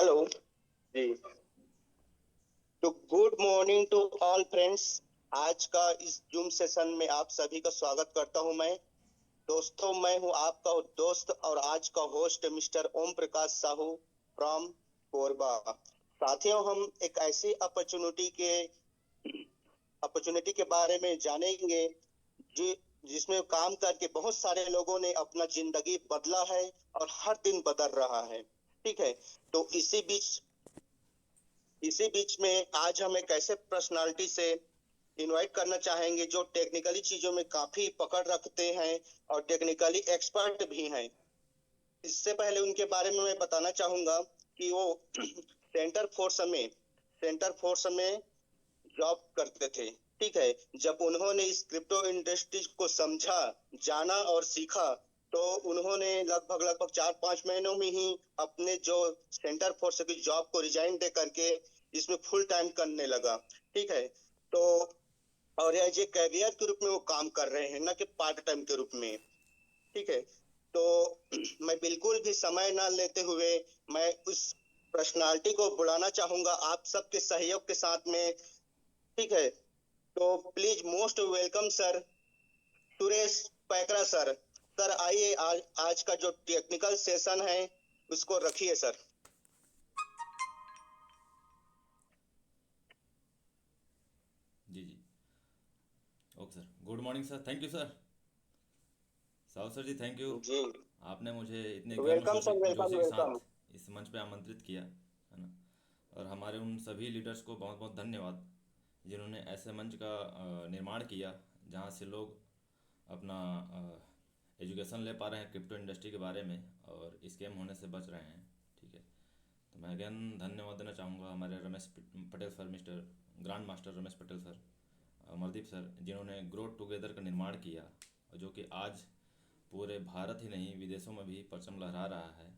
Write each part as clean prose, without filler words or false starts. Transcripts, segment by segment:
Hello जी। तो good morning to all friends. आज का इस जूम सेशन में आप सभी का स्वागत करता हूं मैं। दोस्तों, मैं हूं आपका दोस्त और आज का host mister Om Prakash Sahu from Korba. साथियों, हम एक ऐसी अपॉर्चुनिटी के बारे में जानेंगे जो जिसमें काम करके बहुत सारे लोगों ने अपना जिंदगी बदला है और हर दिन बदल रहा है। ठीक है। तो इसी बीच में आज हम एक ऐसे पर्सनालिटी से इनवाइट करना चाहेंगे जो टेक्निकली चीजों में काफी पकड़ रखते हैं और टेक्निकली एक्सपर्ट भी हैं। इससे पहले उनके बारे में मैं बताना चाहूंगा कि वो सेंटर फोर्स में जॉब करते थे। ठीक है। जब उन्होंने इस क्रिप्टो इंडस्ट्री को समझा, जाना और सीखा, तो उन्होंने लगभग 4-5 महीनों में ही अपने जो सेंटर फोर्स की जॉब को रिजाइन दे करके इसमें फुल टाइम करने लगा। ठीक है। तो और एज ए कैरियर के रूप में वो काम कर रहे हैं, ना कि पार्ट टाइम के रूप में। ठीक है। तो मैं बिल्कुल भी समय ना लेते हुए मैं उस पर्सनालिटी को बुलाना चाहूंगा आप सबके सहयोग के साथ में। ठीक है। तो please most welcome sir, Suresh Paikra sir. Sir आइए, आज का जो टेक्निकल सेशन है उसको रखिए सर। जी जी। Okay sir, good morning sir, thank you sir. Sahu sir ji, thank you. जी, आपने मुझे इतने गर्म वेलकम सर, वेलकम जोशी के वेलकम। साथ इस मंच पे आमंत्रित किया, है ना। और हमारे उन सभी लीडर्स को बहुत बहुत धन्यवाद जिन्होंने ऐसे मंच का निर्माण किया जहाँ से लोग अपना एजुकेशन ले पा रहे हैं क्रिप्टो इंडस्ट्री के बारे में और स्कैम होने से बच रहे हैं। ठीक है। तो मैं अगेन धन्यवाद देना चाहूँगा हमारे Ramesh Patel sir, mister grand master Ramesh Patel sir, Amardeep sir, जिन्होंने ग्रो टुगेदर का निर्माण किया और जो कि आज पूरे भारत ही नहीं विदेशों में भी परचम लहरा रहा है।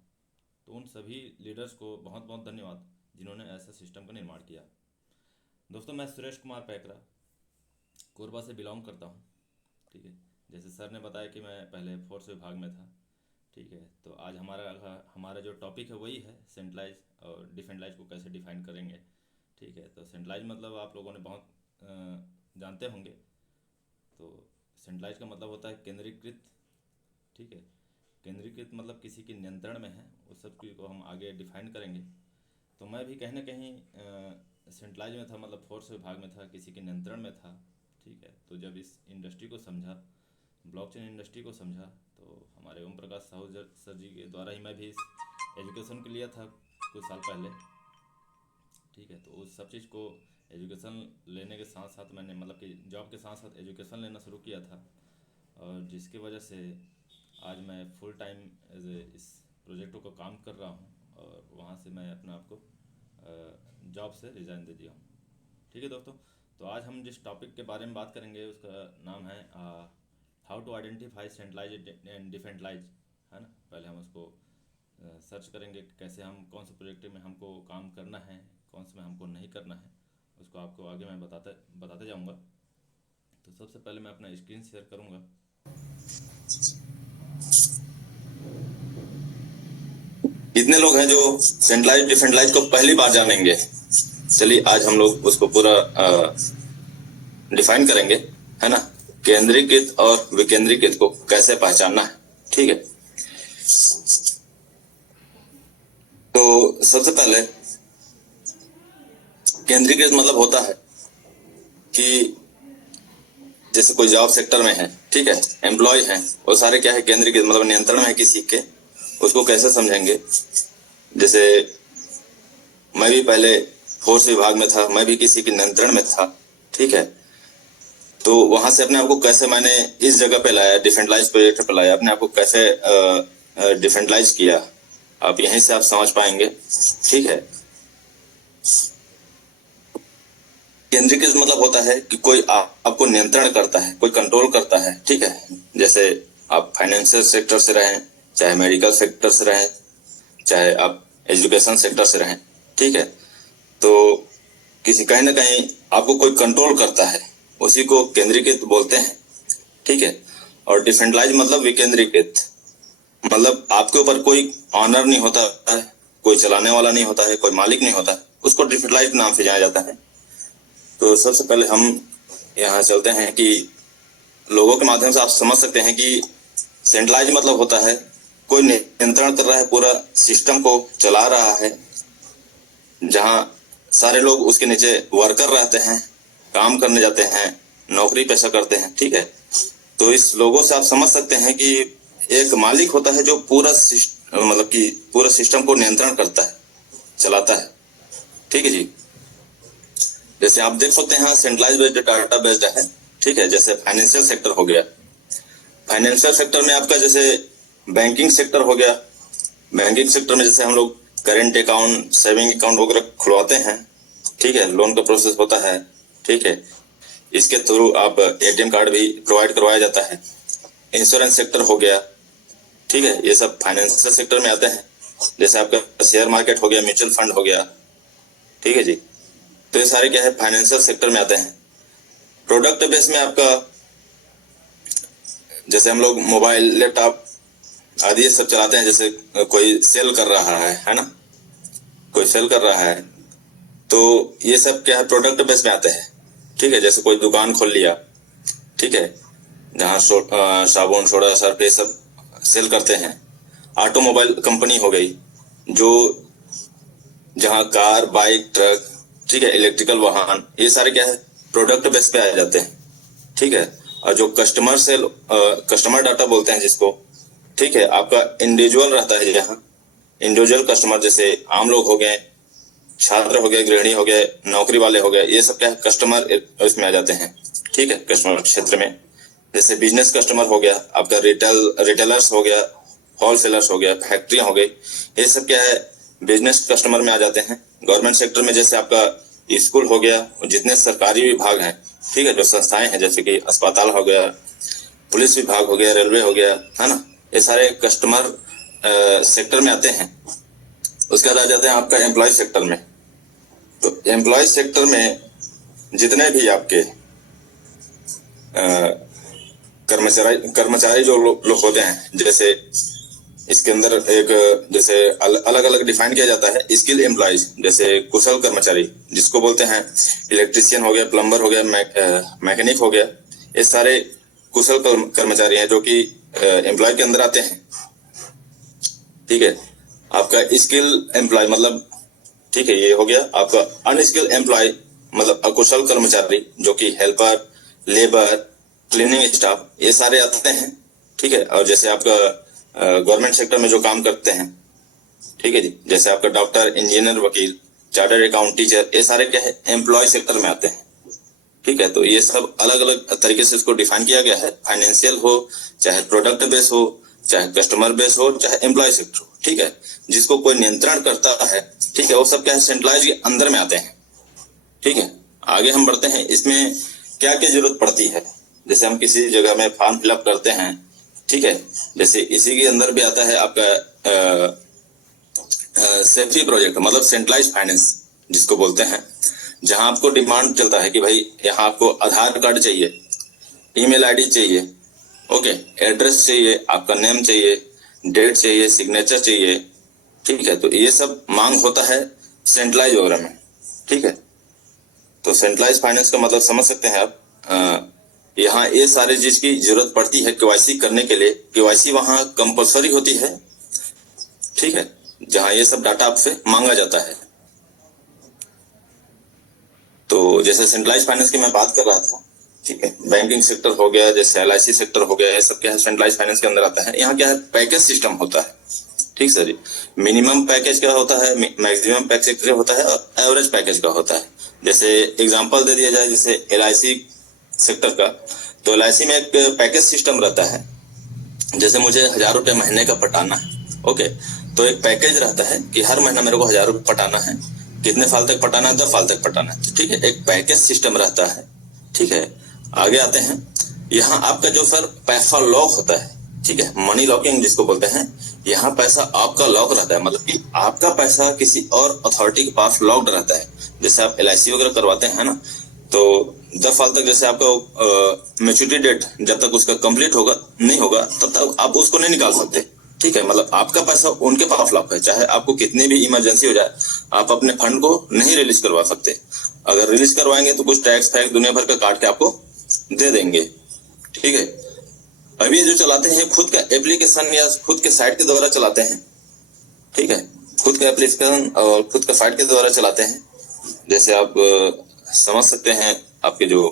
तो उन सभी लीडर्स को बहुत बहुत धन्यवाद जिन्होंने ऐसा सिस्टम का निर्माण किया। दोस्तों, मैं सुरेश कुमार पैकरा कोरबा से बिलोंग करता हूँ। ठीक है। जैसे सर ने बताया कि मैं पहले फोर्स विभाग में था। ठीक है। तो आज हमारा जो टॉपिक है वही है सेंट्रलाइज और डिफेंट्रलाइज को कैसे डिफाइन करेंगे। ठीक है। तो सेंट्रलाइज मतलब आप लोगों ने बहुत जानते होंगे। तो सेंट्रलाइज का मतलब होता है केंद्रीकृत। ठीक है। केंद्रीकृत मतलब किसी के नियंत्रण में है, उस सब चीज़ को हम आगे डिफाइन करेंगे। तो मैं भी कहीं ना कहीं सेंट्रलाइज में था, मतलब फोर्स विभाग में था, किसी के नियंत्रण में था। ठीक है। तो जब इस इंडस्ट्री को समझा, ब्लॉकचेन इंडस्ट्री को समझा, तो हमारे ओम प्रकाश साहू सर जी के द्वारा ही मैं भी इस एजुकेशन के लिया था कुछ साल पहले। ठीक है। तो उस सब चीज़ को एजुकेशन लेने के साथ साथ मैंने मतलब कि जॉब के साथ साथ एजुकेशन लेना शुरू किया था, और जिसकी वजह से आज मैं फुल टाइम एज ए इस प्रोजेक्टों को काम कर रहा हूँ और वहाँ से मैं अपने आप को जॉब से रिज़ाइन दे दिया हूँ। ठीक है दोस्तों। तो आज हम जिस टॉपिक के बारे में बात करेंगे उसका नाम है how to identify centralize and decentralize, है ना। पहले हम उसको सर्च करेंगे कि कैसे हम कौन से प्रोजेक्ट में हमको काम करना है, कौन से में हमको नहीं करना है, उसको आपको आगे मैं बताते जाऊँगा। तो सबसे पहले मैं अपना स्क्रीन शेयर करूँगा। कितने लोग हैं जो सेंट्रलाइज डिसेंट्रलाइज को पहली बार जानेंगे? चलिए आज हम लोग उसको पूरा डिफाइन करेंगे, है ना। केंद्रीकृत और विकेंद्रीकृत को कैसे पहचानना है। ठीक है। तो सबसे पहले केंद्रीकृत मतलब होता है कि जैसे कोई जॉब सेक्टर में है, ठीक है, एम्प्लॉय है, वो सारे क्या है, केंद्रीकृत मतलब नियंत्रण में है किसी के। उसको कैसे समझेंगे? जैसे मैं भी पहले फोर्स विभाग में था, मैं भी किसी के नियंत्रण में था। ठीक है। तो वहां से अपने आप को कैसे मैंने इस जगह पे लाया, डिफेंडलाइज प्रोजेक्ट पे लाया, अपने आप को कैसे डिफेंडलाइज किया, आप यहीं से आप समझ पाएंगे। ठीक है। केंद्रीकृत मतलब होता है कि कोई आपको नियंत्रण करता है, कोई कंट्रोल करता है। ठीक है। जैसे आप फाइनेंशियल सेक्टर से रहें, चाहे मेडिकल सेक्टर से रहें, चाहे आप एजुकेशन सेक्टर से रहें। ठीक है। तो किसी कहीं ना कहीं आपको कोई कंट्रोल करता है, उसी को केंद्रीकृत बोलते हैं। ठीक है। और डिसेंट्रलाइज मतलब विकेंद्रीकृत, मतलब आपके ऊपर कोई ऑनर नहीं होता है, कोई चलाने वाला नहीं होता है, कोई मालिक नहीं होता है, उसको डिसेंट्रलाइज्ड नाम से जाना जाता है। तो सबसे पहले हम यहाँ चलते हैं कि लोगों के माध्यम से आप समझ सकते हैं कि सेंट्रलाइज मतलब होता है कोई नियंत्रण कर रहा है, पूरा सिस्टम को चला रहा है, जहाँ सारे लोग उसके नीचे वर्कर रहते हैं, काम करने जाते हैं, नौकरी पेशा करते हैं। ठीक है, तो इस लोगों से आप समझ सकते हैं कि एक मालिक होता है जो पूरा मतलब कि पूरा सिस्टम को नियंत्रण करता है, चलाता है। ठीक है जी, जैसे आप देख सकते हैं सेंट्रलाइज बेस्ड डाटा बेस्ड है। ठीक है, जैसे फाइनेंशियल सेक्टर हो गया, फाइनेंशियल सेक्टर में आपका जैसे बैंकिंग सेक्टर हो गया। बैंकिंग सेक्टर में जैसे हम लोग करेंट अकाउंट, सेविंग अकाउंट वगैरह खुलवाते हैं। ठीक है, लोन का प्रोसेस होता है। ठीक है, इसके थ्रू आप एटीएम कार्ड भी प्रोवाइड करवाया जाता है। इंश्योरेंस सेक्टर हो गया। ठीक है, ये सब फाइनेंशियल सेक्टर में आते हैं। जैसे आपका शेयर मार्केट हो गया, म्यूचुअल फंड हो गया। ठीक है जी, तो ये सारे क्या है फाइनेंशियल सेक्टर में आते हैं। प्रोडक्ट बेस में आपका जैसे हम लोग मोबाइल, लैपटॉप आदि ये सब चलाते हैं। जैसे कोई सेल कर रहा है ना, कोई सेल कर रहा है, तो ये सब क्या है प्रोडक्ट बेस में आते हैं। ठीक है, जैसे कोई दुकान खोल लिया, ठीक है, जहाँ साबुन, सोडा, सर्फ ये सब सेल करते हैं। ऑटोमोबाइल कंपनी हो गई, जो जहाँ कार, बाइक, ट्रक, ठीक है, इलेक्ट्रिकल वाहन, ये सारे क्या है प्रोडक्ट बेस पे आ जाते हैं। ठीक है, और जो कस्टमर डाटा बोलते हैं जिसको, ठीक है, आपका इंडिविजुअल रहता है। यहाँ इंडिविजुअल कस्टमर जैसे आम लोग हो गए, छात्र हो गए, गृहिणी हो गए, नौकरी वाले हो गए, ये सब क्या है कस्टमर इसमें आ जाते हैं। ठीक है, कस्टमर क्षेत्र में जैसे बिजनेस कस्टमर हो गया, आपका रिटेलर्स हो गया, होलसेलर्स हो गया, फैक्ट्रियां हो गई, ये सब क्या है बिजनेस कस्टमर में आ जाते हैं। गवर्नमेंट सेक्टर में जैसे आपका स्कूल हो गया, जितने सरकारी विभाग हैं, ठीक है, जो संस्थाएं हैं जैसे कि अस्पताल हो गया, पुलिस विभाग हो गया, रेलवे हो गया, है ना, ये सारे कस्टमर सेक्टर में आते हैं। उसके बाद आ जाते हैं आपका एम्प्लॉय सेक्टर में। तो एम्प्लॉय सेक्टर में जितने भी आपके कर्मचारी जो लोग होते हैं, जैसे इसके अंदर एक जैसे अलग अलग डिफाइन किया जाता है स्किल एम्प्लॉयज। जैसे कुशल कर्मचारी जिसको बोलते हैं, इलेक्ट्रिशियन हो गया, प्लम्बर हो गया, मैकेनिक हो गया, ये सारे कुशल कर्मचारी हैं जो कि एम्प्लॉय के अंदर आते हैं। ठीक है, आपका स्किल एम्प्लॉय मतलब, ठीक है, ये हो गया। आपका अनस्किल एम्प्लॉय मतलब अकुशल कर्मचारी जो कि हेल्पर, लेबर, क्लीनिंग स्टाफ, ये सारे आते हैं। ठीक है, और जैसे आपका गवर्नमेंट सेक्टर में जो काम करते हैं, ठीक है जी, जैसे आपका डॉक्टर, इंजीनियर, वकील, चार्टर्ड अकाउंट, टीचर, ये सारे क्या है एम्प्लॉय सेक्टर में आते हैं। ठीक है, तो ये सब अलग अलग तरीके से इसको डिफाइन किया गया है। फाइनेंशियल हो, चाहे प्रोडक्ट बेस हो, चाहे कस्टमर बेस हो, चाहे एम्प्लॉय सेक्टर हो। ठीक है, जिसको कोई नियंत्रण करता है, ठीक है, वो सब क्या है सेंट्रलाइज के अंदर में आते हैं। ठीक है, आगे हम बढ़ते हैं। इसमें क्या क्या जरूरत पड़ती है, जैसे हम किसी जगह में फॉर्म फिलअप करते हैं, ठीक है, जैसे इसी के अंदर भी आता है आपका सेफ्टी प्रोजेक्ट मतलब सेंट्रलाइज फाइनेंस जिसको बोलते हैं, जहां आपको डिमांड चलता है कि भाई यहाँ आपको आधार कार्ड चाहिए, ईमेल आईडी चाहिए, ओके, एड्रेस चाहिए, आपका नेम चाहिए, डेट चाहिए, सिग्नेचर चाहिए। ठीक है, तो ये सब मांग होता है सेंट्रलाइज वगैरह में। ठीक है, तो सेंट्रलाइज फाइनेंस का मतलब समझ सकते हैं आप। यहाँ ये सारी चीज की जरूरत पड़ती है केवाईसी करने के लिए। केवाईसी वहाँ कंपलसरी होती है। ठीक है, जहाँ ये सब डाटा आपसे मांगा जाता है। तो जैसे सेंट्रलाइज फाइनेंस की मैं बात कर रहा था, ठीक है, बैंकिंग सेक्टर हो गया, जैसे एलआईसी सेक्टर हो गया, ये सब क्या है सेंट्रलाइज फाइनेंस के अंदर आता है। यहाँ क्या है पैकेज सिस्टम होता है। ठीक सर जी, मिनिमम पैकेज क्या होता है, मैक्सिमम पैकेज क्या होता है, और एवरेज पैकेज का होता है। जैसे एग्जांपल दे दिया जाए जैसे एलआईसी सेक्टर का, तो एलआईसी में एक पैकेज सिस्टम रहता है। जैसे मुझे 1000 रुपये महीने का पटाना है, ओके, तो एक पैकेज रहता है कि हर महीना मेरे को 1000 रुपये पटाना है। कितने साल तक पटाना है, 10 साल तक पटाना है। ठीक है, एक पैकेज सिस्टम रहता है। ठीक है, आगे आते हैं। यहाँ आपका जो सर पैसा लॉक होता है, ठीक है, मनी लॉकिंग जिसको बोलते हैं, यहाँ पैसा आपका लॉक रहता है, मतलब कि आपका पैसा किसी और अथॉरिटी के पास लॉक्ड रहता है। जैसे आप एलआईसी वगैरह करवाते हैं ना, तो 10 साल तक जैसे आपका मैच्योरिटी डेट जब तक उसका कंप्लीट होगा नहीं होगा तब तक आप उसको नहीं निकाल सकते। ठीक है, मतलब आपका पैसा उनके पास लॉक है, चाहे आपको कितनी भी इमरजेंसी हो जाए आप अपने फंड को नहीं रिलीज करवा सकते। अगर रिलीज करवाएंगे तो कुछ टैक्स फैक्स दुनिया भर का काट के आपको दे देंगे। ठीक है, अब ये जो चलाते हैं खुद का एप्लीकेशन या खुद के साइट के द्वारा चलाते हैं। ठीक है, खुद का एप्लीकेशन और खुद का साइट के द्वारा चलाते हैं। जैसे आप समझ सकते हैं, आपके जो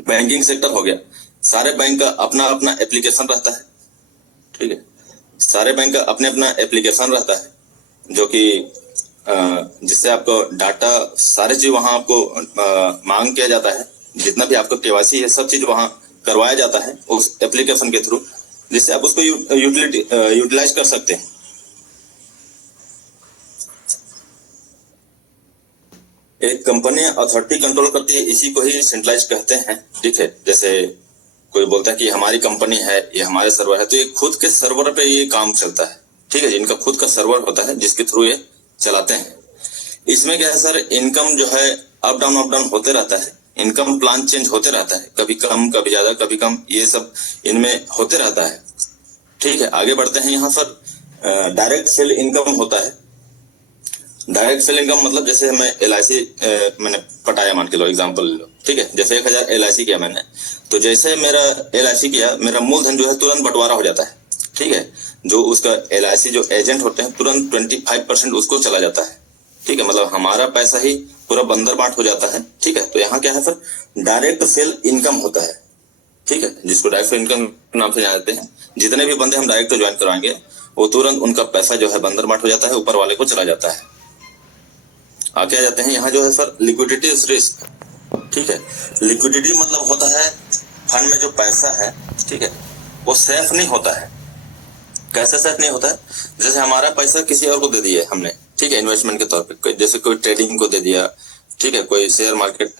बैंकिंग सेक्टर हो गया, सारे बैंक का अपना अपना एप्लीकेशन रहता है। ठीक है, सारे बैंक का अपने अपना एप्लीकेशन रहता है जो कि जिससे आपको डाटा सारे चीज वहां आपको मांग किया जाता है। जितना भी आपका केवाईसी है सब चीज वहां करवाया जाता है उस एप्लीकेशन के थ्रू, जिससे आप उसको यूटिलाइज कर सकते हैं। एक कंपनी अथॉरिटी कंट्रोल करती है, इसी को ही सेंट्रलाइज कहते हैं। ठीक है, जैसे कोई बोलता है कि हमारी कंपनी है, ये हमारे सर्वर है, तो ये खुद के सर्वर पे ये काम चलता है। ठीक है, इनका खुद का सर्वर होता है जिसके थ्रू ये चलाते हैं। इसमें क्या है सर, इनकम जो है अप डाउन होते रहता है। इनकम प्लान चेंज होते रहता है, कभी कम कभी ज्यादा कभी कम, ये सब इनमें होते रहता है। ठीक है, आगे बढ़ते हैं। यहाँ पर डायरेक्ट सेल इनकम होता है। डायरेक्ट सेल इनकम मतलब जैसे मैं LIC मैंने पटाया, मान के लो एग्जांपल लो। ठीक है, जैसे 1000 LIC किया मैंने, तो जैसे मेरा LIC किया, मेरा मूलधन जो है तुरंत बंटवारा हो जाता है। ठीक है, जो उसका LIC जो एजेंट होते हैं तुरंत 25% उसको चला जाता है। ठीक है, मतलब हमारा पैसा ही पूरा बंदर बाट हो जाता है। ठीक है, तो यहाँ क्या है सर, डायरेक्ट सेल इनकम होता है। ठीक है, जिसको डायरेक्ट सेल इनकम के नाम से जानते हैं। जितने भी बंदे हम डायरेक्ट ज्वाइन करवाएंगे वो तुरंत उनका पैसा जो है बंदर बाट हो जाता है, ऊपर वाले को चला जाता है। आगे आ जाते हैं, यहाँ जो है सर लिक्विडिटी रिस्क। ठीक है, लिक्विडिटी मतलब होता है फंड में जो पैसा है, ठीक है, वो सेफ नहीं होता है। कैसे सेफ नहीं होता है, जैसे हमारा पैसा किसी और को दे दिया हमने, ठीक है, इन्वेस्टमेंट के तौर पे, जैसे कोई ट्रेडिंग को दे दिया, ठीक है, कोई शेयर मार्केट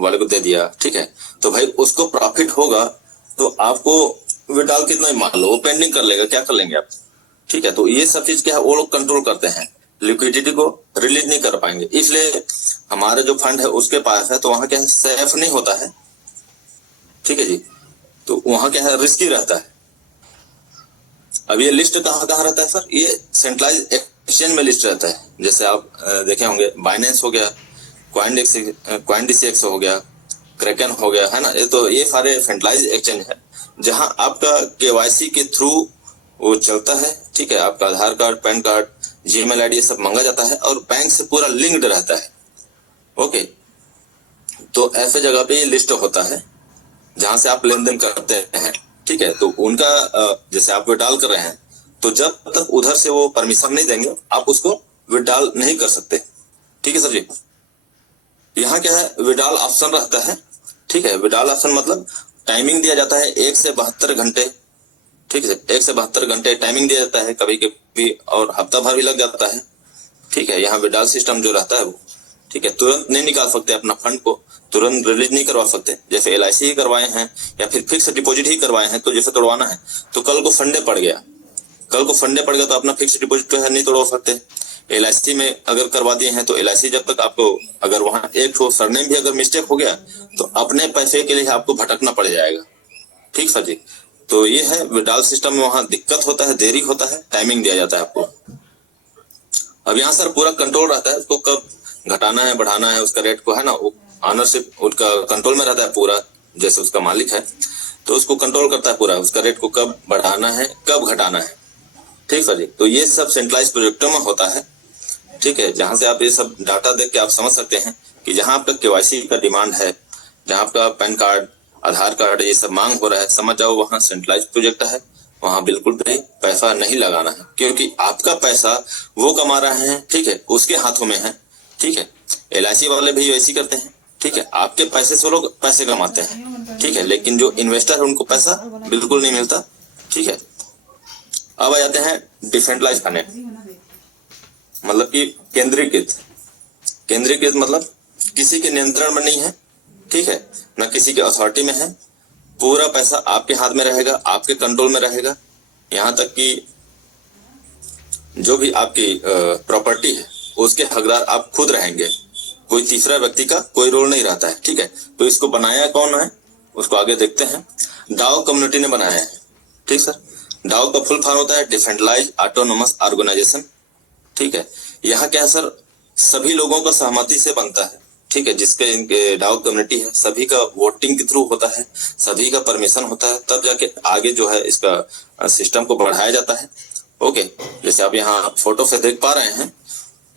वाले को दे दिया। ठीक है, तो भाई उसको प्रॉफिट होगा तो आपको विड्रॉल कितना मान लो वो पेंडिंग कर लेगा, क्या कर लेंगे आप। ठीक है, तो ये सब चीज क्या है वो लोग कंट्रोल करते हैं, लिक्विडिटी को रिलीज नहीं कर पाएंगे। इसलिए हमारा जो फंड है उसके पास है, तो वहां क्या है, सेफ नहीं होता है। ठीक है जी, तो वहां क्या है, रिस्की रहता है। अब ये लिस्ट कहाँ रहता है सर, ये सेंट्रलाइज एक्सचेंज में लिस्ट रहता है। जैसे आप देखे होंगे, बाइनेंस हो गया, CoinDCX हो गया, क्रैकन हो गया, है ना। ये सारे सेंट्रलाइज एक्सचेंज है जहां आपका KYC के थ्रू वो चलता है। ठीक है, आपका Aadhaar card, PAN card, Gmail ID सब मांगा जाता है और बैंक से पूरा लिंक्ड रहता है। ओके, तो ऐसे जगह पे ये लिस्ट होता है जहां से आप लेन देन करते हैं। ठीक है, तो उनका जैसे आप विड्रॉल कर रहे हैं, तो जब तक उधर से वो परमिशन नहीं देंगे आप उसको विड्रॉल नहीं कर सकते। ठीक है सर जी, यहाँ क्या है, विड्रॉल ऑप्शन रहता है। ठीक है, विड्रॉल ऑप्शन मतलब टाइमिंग दिया जाता है 1 से 72 घंटे। ठीक है, 1 से 72 घंटे टाइमिंग दिया जाता है, कभी कभी और हफ्ता भर भी लग जाता है। ठीक है, यहाँ विड्रॉल सिस्टम जो रहता है वो, ठीक है, तुरंत नहीं निकाल सकते अपना फंड को, तुरंत रिलीज नहीं करवा सकते। जैसे LIC ही करवाए हैं या फिर फिक्स डिपॉजिट ही करवाए हैं, तो जैसे तोड़वाना है तो कल को संडे पड़ गया, तो अपना फिक्स डिपॉजिट जो है नहीं तोड़वा सकते। LIC में अगर करवा दिए हैं तो LIC जब तक आपको, अगर वहां एक सरनेम भी अगर मिस्टेक हो गया तो अपने पैसे के लिए आपको भटकना पड़ जाएगा। ठीक सर जी, तो ये है विड्रॉल सिस्टम में, वहां दिक्कत होता है, देरी होता है, टाइमिंग दिया जाता है आपको। अब यहाँ सर पूरा कंट्रोल रहता है, उसको कब घटाना है बढ़ाना है, उसका रेट को, है ना, ऑनरशिप उनका कंट्रोल में रहता है पूरा। जैसे उसका मालिक है तो उसको कंट्रोल करता है पूरा, उसका रेट को कब बढ़ाना है कब घटाना है। ठीक सर जी, तो ये सब सेंट्रलाइज प्रोजेक्टों में होता है। ठीक है, जहां से आप ये सब डाटा देख के आप समझ सकते हैं कि जहां आपका KYC का डिमांड है, जहां आपका पैन कार्ड, आधार कार्ड, ये सब मांग हो रहा है, समझ जाओ वहां सेंट्रलाइज प्रोजेक्ट है। वहां बिल्कुल भी पैसा नहीं लगाना है, क्योंकि आपका पैसा वो कमा रहा है। ठीक है, उसके हाथों में है। ठीक है, LIC वाले भी वैसे करते हैं। ठीक है, आपके पैसे से लोग पैसे कमाते हैं। ठीक है, लेकिन जो इन्वेस्टर है उनको पैसा बिल्कुल नहीं मिलता। ठीक है, अब आ जाते हैं डिसेंट्रलाइज खाने, मतलब कि केंद्रीकृत मतलब किसी के नियंत्रण में नहीं है। ठीक है, न किसी के अथॉरिटी में है, पूरा पैसा आपके हाथ में रहेगा, आपके कंट्रोल में रहेगा। यहाँ तक कि जो भी आपकी प्रॉपर्टी है उसके हकदार आप खुद रहेंगे, कोई तीसरा व्यक्ति का कोई रोल नहीं रहता है। ठीक है, तो इसको बनाया कौन है उसको आगे देखते हैं। डाओ कम्युनिटी ने बनाया है। ठीक सर, डाउ का फुल फॉर्म होता है डिसेंट्रलाइज्ड ऑटोनोमस ऑर्गेनाइजेशन। ठीक है, यहाँ क्या है सर, सभी लोगों का सहमति से बनता है। ठीक है, जिसके इनके डाउ कम्युनिटी है सभी का वोटिंग के थ्रू होता है, सभी का परमिशन होता है, तब जाके आगे जो है इसका सिस्टम को बढ़ाया जाता है। ओके, जैसे आप यहाँ फोटो से देख पा रहे हैं,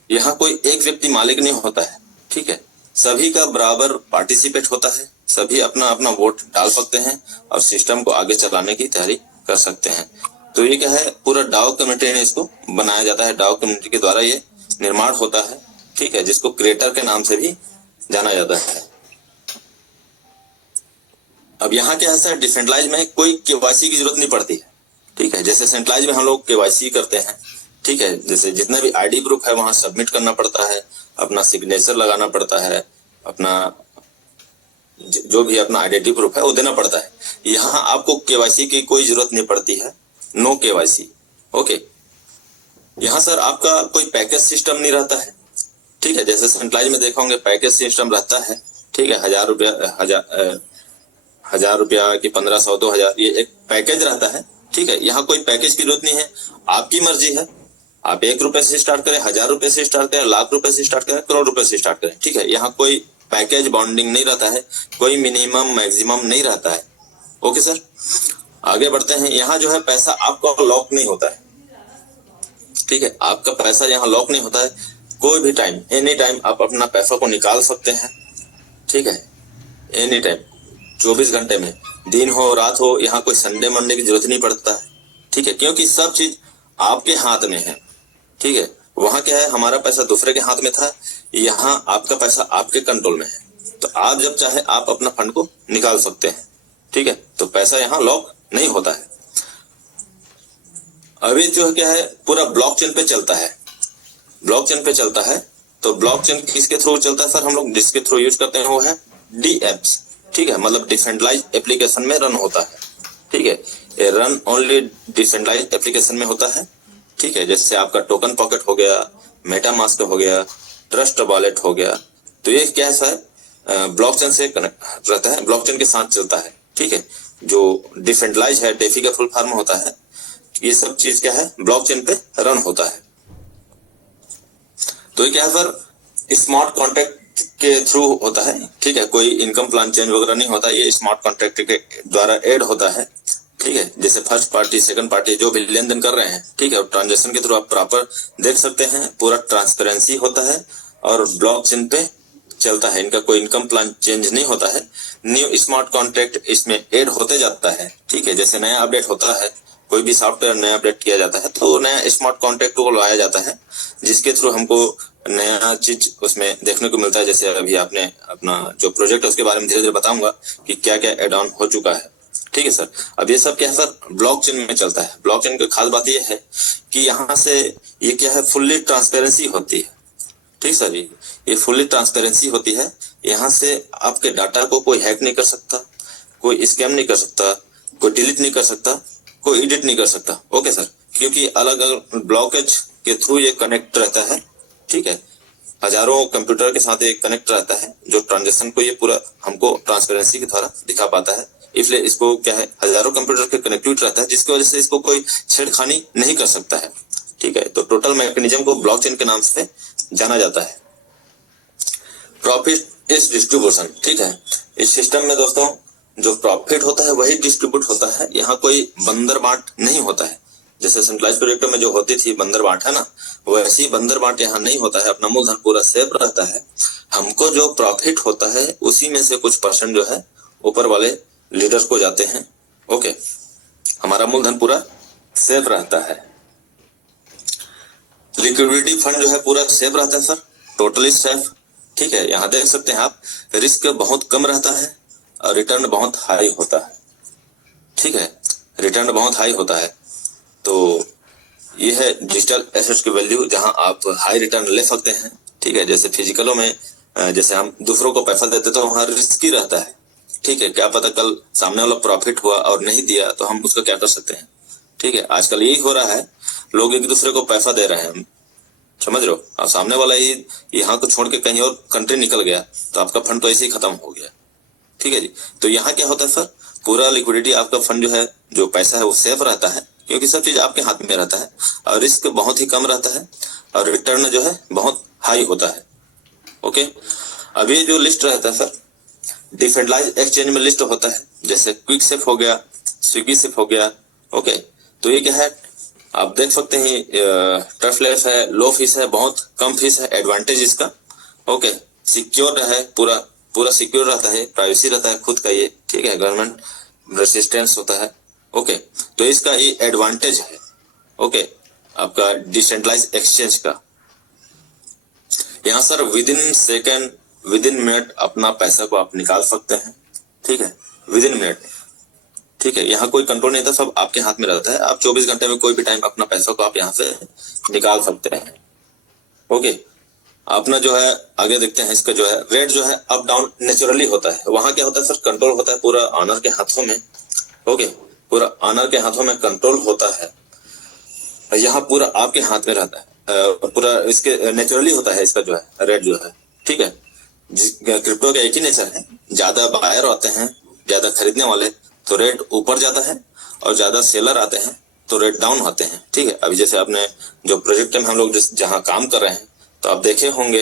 यहाँ कोई एक व्यक्ति मालिक नहीं होता है। ठीक है, सभी का बराबर पार्टिसिपेट होता है, सभी अपना अपना वोट डाल सकते हैं और सिस्टम को आगे चलाने की तैयारी कर सकते हैं। तो ये क्या है, पूरा डाउ कम्युनिटी ने इसको बनाया जाता है, डाउ कम्युनिटी के द्वारा ये निर्माण होता है। ठीक है, जिसको क्रिएटर के नाम से भी जाना जाता है। अब यहाँ क्या है सर, डिसेंट्रलाइज में कोई केवाईसी की जरूरत नहीं पड़ती है। ठीक है, जैसे सेंट्रलाइज में हम लोग केवाईसी करते हैं। ठीक है, जैसे जितना भी आईडी प्रूफ है वहां सबमिट करना पड़ता है, अपना सिग्नेचर लगाना पड़ता है, अपना जो भी अपना आइडेंटिटी प्रूफ है वो देना पड़ता है। यहाँ आपको केवाईसी की कोई जरूरत नहीं पड़ती है, नो केवाईसी। ओके, यहाँ सर आपका कोई पैकेज सिस्टम नहीं रहता है। ठीक है, जैसे सेंट्रलाइज में देखा होंगे पैकेज सिस्टम रहता है। ठीक है, 1000 रुपया की 1500 2000 ये एक पैकेज रहता है। ठीक है, यहाँ कोई पैकेज की जरूरत नहीं है, आपकी मर्जी है, आप 1 रुपए से स्टार्ट करें, 1000 रुपए से स्टार्ट करें, लाख रुपए से स्टार्ट करें, करोड़ रुपए से स्टार्ट करें। ठीक है, यहाँ कोई पैकेज बॉन्डिंग नहीं रहता है, कोई मिनिमम मैक्सिमम नहीं रहता है। ओके सर, आगे बढ़ते हैं। यहाँ जो है पैसा आपका लॉक नहीं होता है। ठीक है, आपका पैसा यहाँ लॉक नहीं होता है, कोई भी टाइम एनी टाइम आप अपना पैसा को निकाल सकते हैं। ठीक है, एनी टाइम 24 घंटे में, दिन हो रात हो, यहाँ कोई संडे मंडे की जरूरत नहीं पड़ता है। ठीक है, क्योंकि सब चीज आपके हाथ में है। ठीक है, वहां क्या है, हमारा पैसा दूसरे के हाथ में था, यहाँ आपका पैसा आपके कंट्रोल में है, तो आप जब चाहे आप अपना फंड को निकाल सकते हैं। ठीक है, तो पैसा यहाँ लॉक नहीं होता है। अभी जो है क्या है, पूरा ब्लॉकचेन पे चलता है, ब्लॉकचेन पे चलता है। तो ब्लॉकचेन किसके थ्रू चलता है सर, हम लोग जिसके थ्रू यूज करते हैं वो है DApps। ठीक है, मतलब डिसेंट्रलाइज एप्लीकेशन में रन होता है। ठीक है, ये रन ओनली डिसेंट्रलाइज एप्लीकेशन में होता है। ठीक है, जैसे आपका टोकन पॉकेट हो गया, मेटामास्क हो गया, ट्रस्ट वॉलेट हो गया, तो ये क्या है सर, ब्लॉकचेन से कनेक्ट रहता है, ब्लॉकचेन के साथ चलता है। ठीक है, जो डिसेंट्रलाइज है, डेफी का फुल फॉर्म होता है, ये सब चीज क्या है ब्लॉकचेन पे रन होता है। तो ये क्या है सर, स्मार्ट कॉन्ट्रैक्ट के थ्रू होता है। ठीक है, कोई इनकम प्लान चेंज वगैरह नहीं होता, ये स्मार्ट कॉन्ट्रैक्ट के द्वारा ऐड होता है। ठीक है, जैसे फर्स्ट पार्टी सेकंड पार्टी जो भी लेन देन कर रहे हैं, ठीक है, और ट्रांजेक्शन के थ्रू आप प्रॉपर देख सकते हैं, पूरा ट्रांसपेरेंसी होता है और ब्लॉकचेन पे चलता है, इनका कोई इनकम प्लान चेंज नहीं होता है। न्यू स्मार्ट कॉन्ट्रैक्ट इसमें ऐड होते जाता है। ठीक है, जैसे नया अपडेट होता है, कोई भी सॉफ्टवेयर नया अपडेट किया जाता है तो नया स्मार्ट कॉन्ट्रैक्ट को लाया जाता है, जिसके थ्रू हमको नया चीज उसमें देखने को मिलता है। जैसे अभी आपने अपना जो प्रोजेक्ट है उसके बारे में धीरे धीरे बताऊंगा कि क्या क्या एड ऑन हो चुका है। ठीक है सर, अब ये सब क्या है सर, ब्लॉकचेन में चलता है। ब्लॉकचेन की खास बात यह है कि यहाँ से ये क्या है, फुल्ली ट्रांसपेरेंसी होती है। ठीक सर, ये फुल्ली ट्रांसपेरेंसी होती है। यहाँ से आपके डाटा को कोई हैक नहीं कर सकता, कोई स्कैम नहीं कर सकता, कोई डिलीट नहीं कर सकता, कोई एडिट नहीं कर सकता। ओके सर, क्योंकि अलग अलग ब्लॉकेज के थ्रू ये कनेक्ट रहता है। ठीक है, हजारों कंप्यूटर के साथ एक कनेक्ट रहता है, जो ट्रांजेक्शन को ये पूरा हमको ट्रांसपेरेंसी के द्वारा दिखा पाता है। इसलिए इसको क्या है, हजारों कंप्यूटर के कनेक्टिविटी रहता है, जिसकी वजह से इसको कोई छेड़खानी नहीं कर सकता है। ठीक है, तो टोटल मैकेनिज्म को ब्लॉकचेन के नाम से जाना जाता है। Profit is distribution. ठीक है, इस सिस्टम में दोस्तों जो प्रॉफिट होता है वही डिस्ट्रीब्यूट होता है, यहाँ कोई बंदर बांट नहीं होता है। जैसे सेंट्रलाइज प्रोजेक्ट में जो होती थी बंदर बांट, है ना, वैसी बंदर बांट यहाँ नहीं होता है, अपना मूलधन पूरा सेफ रहता है। हमको जो प्रॉफिट होता है उसी में से कुछ परसेंट जो है ऊपर वाले लीडर्स को जाते हैं। ओके, हमारा मूलधन पूरा सेफ रहता है। लिक्विडिटी फंड जो है पूरा सेफ रहता है सर, टोटली सेफ। ठीक है, यहाँ देख सकते हैं आप, रिस्क बहुत कम रहता है और रिटर्न बहुत हाई होता है। ठीक है, रिटर्न बहुत हाई होता है। तो ये है डिजिटल एसेट्स की वैल्यू, जहां आप हाई रिटर्न ले सकते हैं। ठीक है, जैसे फिजिकलों में जैसे हम दूसरों को पैसा देते तो वहां रिस्क ही रहता है। ठीक है, क्या पता कल सामने वाला प्रॉफिट हुआ और नहीं दिया तो हम उसका क्या कर सकते हैं। ठीक है, आजकल यही हो रहा है, लोग एक दूसरे को पैसा दे रहे हैं, समझ रहे हो, और सामने वाला ही यहाँ को छोड़ के कहीं और कंट्री निकल गया तो आपका फंड तो ऐसे ही खत्म हो गया। ठीक है जी, तो यहाँ क्या होता है सर, पूरा लिक्विडिटी आपका फंड जो है, जो पैसा है वो सेफ रहता है, क्योंकि सब चीज आपके हाथ में रहता है और रिस्क बहुत ही कम रहता है और रिटर्न जो है बहुत हाई होता है। ओके, अब ये जो लिस्ट रहता है सर, डिसेंट्रलाइज्ड एक्सचेंज में लिस्ट होता है, जैसे क्विक सेफ हो गया, स्विगी सेफ हो गया। ओके, तो ये क्या है, आप देख सकते हैं टर्फलेस है, लो फीस है, बहुत कम फीस है, एडवांटेज इसका। ओके, सिक्योर है, पूरा सिक्योर रहता है, प्राइवेसी रहता है खुद का ये, ठीक है, गवर्नमेंट रेसिस्टेंस होता है। ओके, तो इसका ये एडवांटेज है। ओके, आपका डिसेंट्रलाइज एक्सचेंज का यहाँ sir with in second, with in minute अपना पैसा को आप निकाल सकते हैं, ठीक है, विद इन मिनट, ठीक है, यहाँ कोई कंट्रोल नहीं था, सब आपके हाथ में रहता है। आप 24 घंटे में कोई भी टाइम अपना पैसा को आप यहाँ से निकाल सकते हैं। ओके, अपना जो है आगे देखते हैं, इसका जो है रेट जो है अप डाउन नेचुरली होता है। वहां क्या होता है सर, कंट्रोल होता है पूरा ऑनर के हाथों में। ओके, पूरा ऑनर के हाथों में कंट्रोल होता है, यहाँ पूरा आपके हाथ में रहता है, पूरा इसके नेचुरली होता है इसका जो है रेट जो है, ठीक है। क्रिप्टो का एक ही नेचर है, ज्यादा बायर आते हैं, ज्यादा खरीदने वाले तो रेट ऊपर जाता है और ज्यादा सेलर आते हैं तो रेट डाउन होते हैं, ठीक है। अभी जैसे आपने जो प्रोजेक्ट में हम लोग जहाँ काम कर रहे हैं तो आप देखे होंगे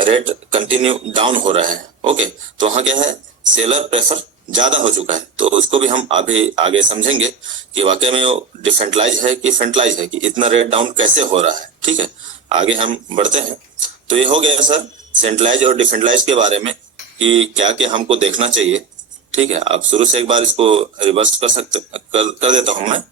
रेट कंटिन्यू डाउन हो रहा है। ओके, तो वहाँ क्या है, सेलर प्रेफर ज्यादा हो चुका है, तो उसको भी हम अभी आगे समझेंगे कि वाकई में वो डिसेंट्रलाइज है कि सेंट्रलाइज है, कि इतना रेट डाउन कैसे हो रहा है, ठीक है। आगे हम बढ़ते हैं। तो ये हो गया सर सेंट्रलाइज और डिसेंट्रलाइज के बारे में कि क्या क्या हमको देखना चाहिए, ठीक है। आप शुरू से एक बार इसको रिवर्स कर देता हूं मैं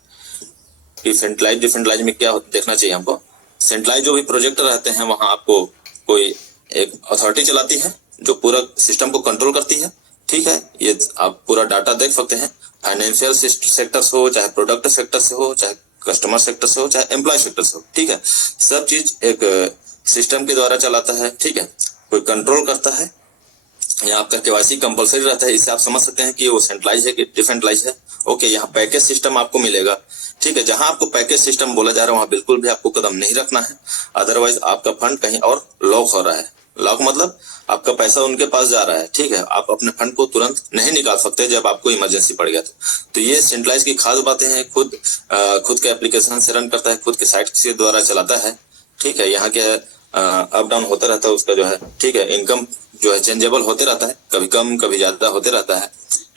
कि सेंट्रलाइज डिसेंट्रलाइज में क्या देखना चाहिए हमको। सेंट्रलाइज जो भी प्रोजेक्ट रहते हैं वहां आपको कोई एक अथॉरिटी चलाती है जो पूरा सिस्टम को कंट्रोल करती है, ठीक है। ये आप पूरा डाटा देख सकते हैं, फाइनेंशियल सेक्टर से हो, चाहे प्रोडक्ट सेक्टर से हो, चाहे कस्टमर सेक्टर से हो, चाहे एम्प्लॉय सेक्टर से हो, ठीक है। सब चीज एक सिस्टम के द्वारा चलाता है, ठीक है, कोई कंट्रोल करता है। यहाँ आपका केवाईसी कंपलसरी रहता है, इससे आप समझ सकते हैं कि वो सेंट्रलाइज है कि डिसेंट्रलाइज है। ओके, यहाँ पैकेज सिस्टम आपको मिलेगा, ठीक है। जहां आपको पैकेज सिस्टम बोला जा रहा है वहां बिल्कुल भी आपको कदम नहीं रखना है, अदरवाइज आपका फंड कहीं और लॉक हो रहा है। लॉक मतलब आपका पैसा उनके पास जा रहा है, ठीक है, आप अपने फंड को तुरंत नहीं निकाल सकते जब आपको इमरजेंसी पड़ गया तो ये सेंट्रलाइज की खास बातें हैं। खुद के एप्लीकेशन से रन करता है, खुद के साइट के द्वारा चलाता है, ठीक है। यहाँ के अप डाउन होता रहता है उसका जो है, ठीक है। इनकम जो है चेंजेबल होते रहता है, कभी कम कभी ज्यादा होते रहता है,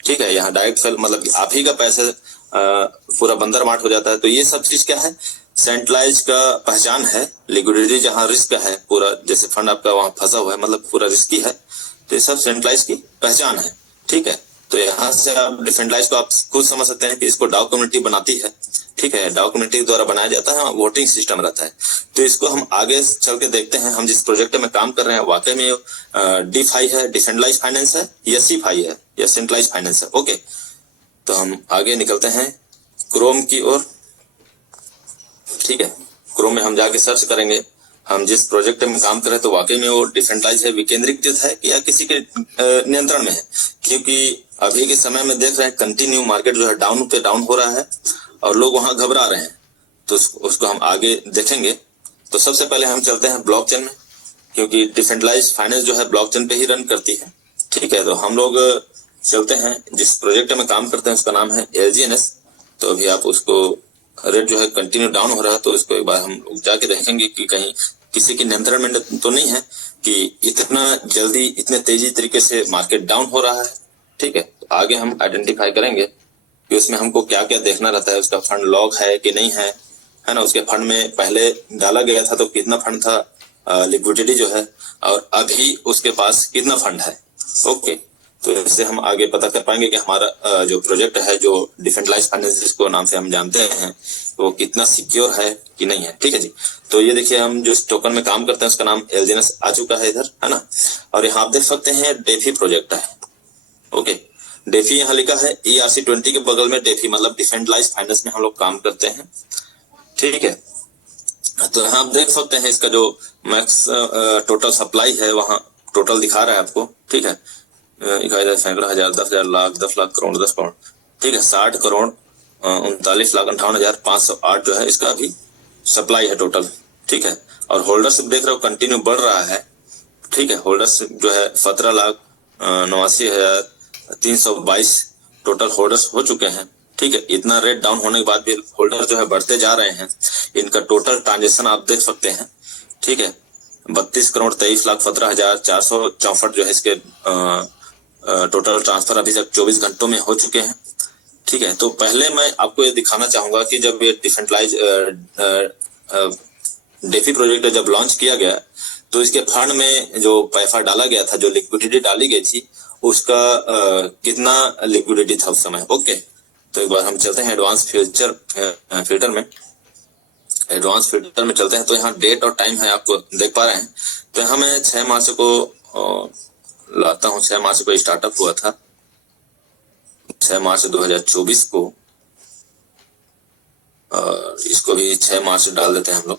ठीक है। यहाँ डायरेक्ट सेल मतलब आप ही का पैसा पूरा बंदर मार्ट हो जाता है। तो ये सब चीज क्या है, सेंट्रलाइज का पहचान है। लिक्विडिटी जहाँ रिस्क है पूरा, जैसे फंड आपका वहां फंसा हुआ है मतलब पूरा रिस्की है, तो ये सब सेंट्रलाइज की पहचान है, ठीक है। तो यहाँ से आप डिसेंट्रलाइज को आप खुद समझ सकते हैं कि इसको डाउ कम्युनिटी बनाती है, ठीक है। डाउ कम्युनिटी के द्वारा बनाया जाता है, वोटिंग सिस्टम रहता है। तो इसको हम आगे चल के देखते हैं। हम जिस प्रोजेक्ट में काम कर रहे हैं वाकई में डीफाई है, डिसेंट्रलाइज फाइनेंस है, या सीफाई है, या सेंट्रलाइज फाइनेंस है। ओके, तो हम आगे निकलते हैं क्रोम की ओर, ठीक है। क्रोम में हम जाके सर्च करेंगे हम जिस प्रोजेक्ट में काम कर रहे हैं तो वाकई में वो डिसेंट्रलाइज है, विकेंद्रीकृत है या किसी के नियंत्रण में है। क्योंकि अभी के समय में देख रहे हैं कंटिन्यू मार्केट जो है डाउन पे डाउन हो रहा है और लोग वहां घबरा रहे हैं, तो उसको हम आगे देखेंगे। तो सबसे पहले हम चलते हैं ब्लॉकचेन में, क्योंकि डिसेंट्रलाइज फाइनेंस जो है ब्लॉकचेन पे ही रन करती है, ठीक है। तो हम लोग चलते हैं, जिस प्रोजेक्ट में काम करते हैं उसका नाम है LGNS। तो अभी आप उसको रेट जो है कंटिन्यू डाउन हो रहा है, तो इसको एक बार हम लोग जाके देखेंगे कि कहीं किसी के नियंत्रण में तो नहीं है कि इतना जल्दी इतने तेजी तरीके से मार्केट डाउन हो रहा है, ठीक है। तो आगे हम आइडेंटिफाई करेंगे कि उसमें हमको क्या क्या देखना रहता है, उसका फंड लॉक है कि नहीं है ना, उसके फंड में पहले डाला गया था तो कितना फंड था, लिक्विडिटी जो है, और अभी उसके पास कितना फंड है। ओके, तो इससे हम आगे पता कर पाएंगे कि हमारा जो प्रोजेक्ट है, जो डिसेंट्रलाइज फाइनेंस जिसको नाम से हम जानते हैं, वो कितना सिक्योर है कि नहीं है, ठीक है जी। तो ये देखिए हम जो टोकन में काम करते हैं उसका नाम LGNS आ चुका है इधर, है ना। और यहाँ आप देख सकते हैं डेफी प्रोजेक्ट है। ओके, डेफी यहाँ लिखा है ERC20 के बगल में डेफी मतलब डिसेंट्रलाइज फाइनेंस में हम लोग काम करते हैं, ठीक है। तो यहाँ आप देख सकते हैं इसका जो मैक्स टोटल सप्लाई है वहाँ टोटल दिखा रहा है आपको, ठीक है। 1,000 सैकड़ा हजार 10,000 लाख 10 लाख करोड़ 10 करोड़, ठीक है। 60 करोड़ 39,58,508 जो है इसका अभी सप्लाई है टोटल, ठीक है। और होल्डरशिप देख रहे हो कंटिन्यू बढ़ रहा है, ठीक है। होल्डरशिप जो है 17,89,322 टोटल होल्डर्स हो चुके हैं, ठीक है। इतना रेट डाउन होने के बाद भी होल्डर जो है बढ़ते जा रहे हैं। इनका टोटल ट्रांजेक्शन आप देख सकते हैं, ठीक है, 32,23,17,464 जो है इसके टोटल ट्रांसफर अभी तक 24 घंटों में हो चुके हैं, ठीक है। तो पहले मैं आपको ये दिखाना चाहूंगा कि जब ये डिसेंट्रलाइज डेफी प्रोजेक्ट जब लॉन्च किया गया तो इसके फंड में जो पैसा डाला गया था, जो लिक्विडिटी डाली गई थी, उसका कितना लिक्विडिटी था उस समय। ओके, तो एक बार हम चलते हैं एडवांस फिल्टर में। एडवांस फिल्टर में चलते हैं तो यहाँ डेट और टाइम है, आपको देख पा रहे हैं। तो यहाँ मैं 6 मार्च को लाता हूँ। 6 मार्च को स्टार्टअप हुआ था, 6 मार्च 2024 को, और इसको भी 6 मार्च डाल देते हैं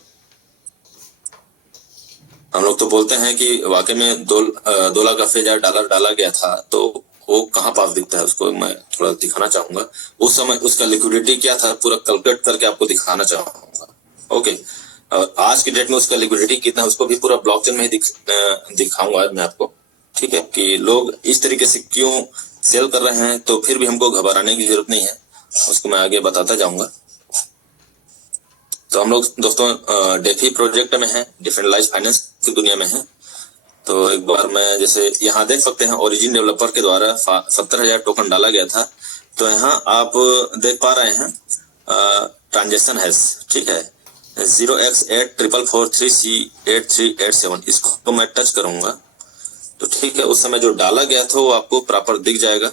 हम लोग तो बोलते हैं कि वाकई में 2,80,000 डॉलर डाला गया था, तो वो कहाँ पास दिखता है, उसको मैं थोड़ा दिखाना चाहूंगा। उस समय उसका लिक्विडिटी क्या था पूरा कैलकुलेट करके आपको दिखाना चाहूंगा। ओके, और आज की डेट में उसका लिक्विडिटी कितना है उसको भी पूरा ब्लॉकचेन में ही दिखाऊंगा मैं आपको, ठीक है, कि लोग इस तरीके से क्यों सेल कर रहे हैं। तो फिर भी हमको घबराने की जरूरत नहीं है, उसको मैं आगे बताता जाऊंगा। तो हम लोग दोस्तों डेफी प्रोजेक्ट में है, डिसेंट्रलाइज्ड फाइनेंस की दुनिया में है। तो एक बार मैं जैसे यहाँ देख सकते हैं ओरिजिन डेवलपर के द्वारा 70,000 टोकन डाला गया था। तो यहाँ आप देख पा रहे हैं ट्रांजेक्शन हैश, ठीक है, 0x844443C8387। इसको मैं टच करूंगा तो ठीक है, उस समय जो डाला गया था वो आपको प्रॉपर दिख जाएगा।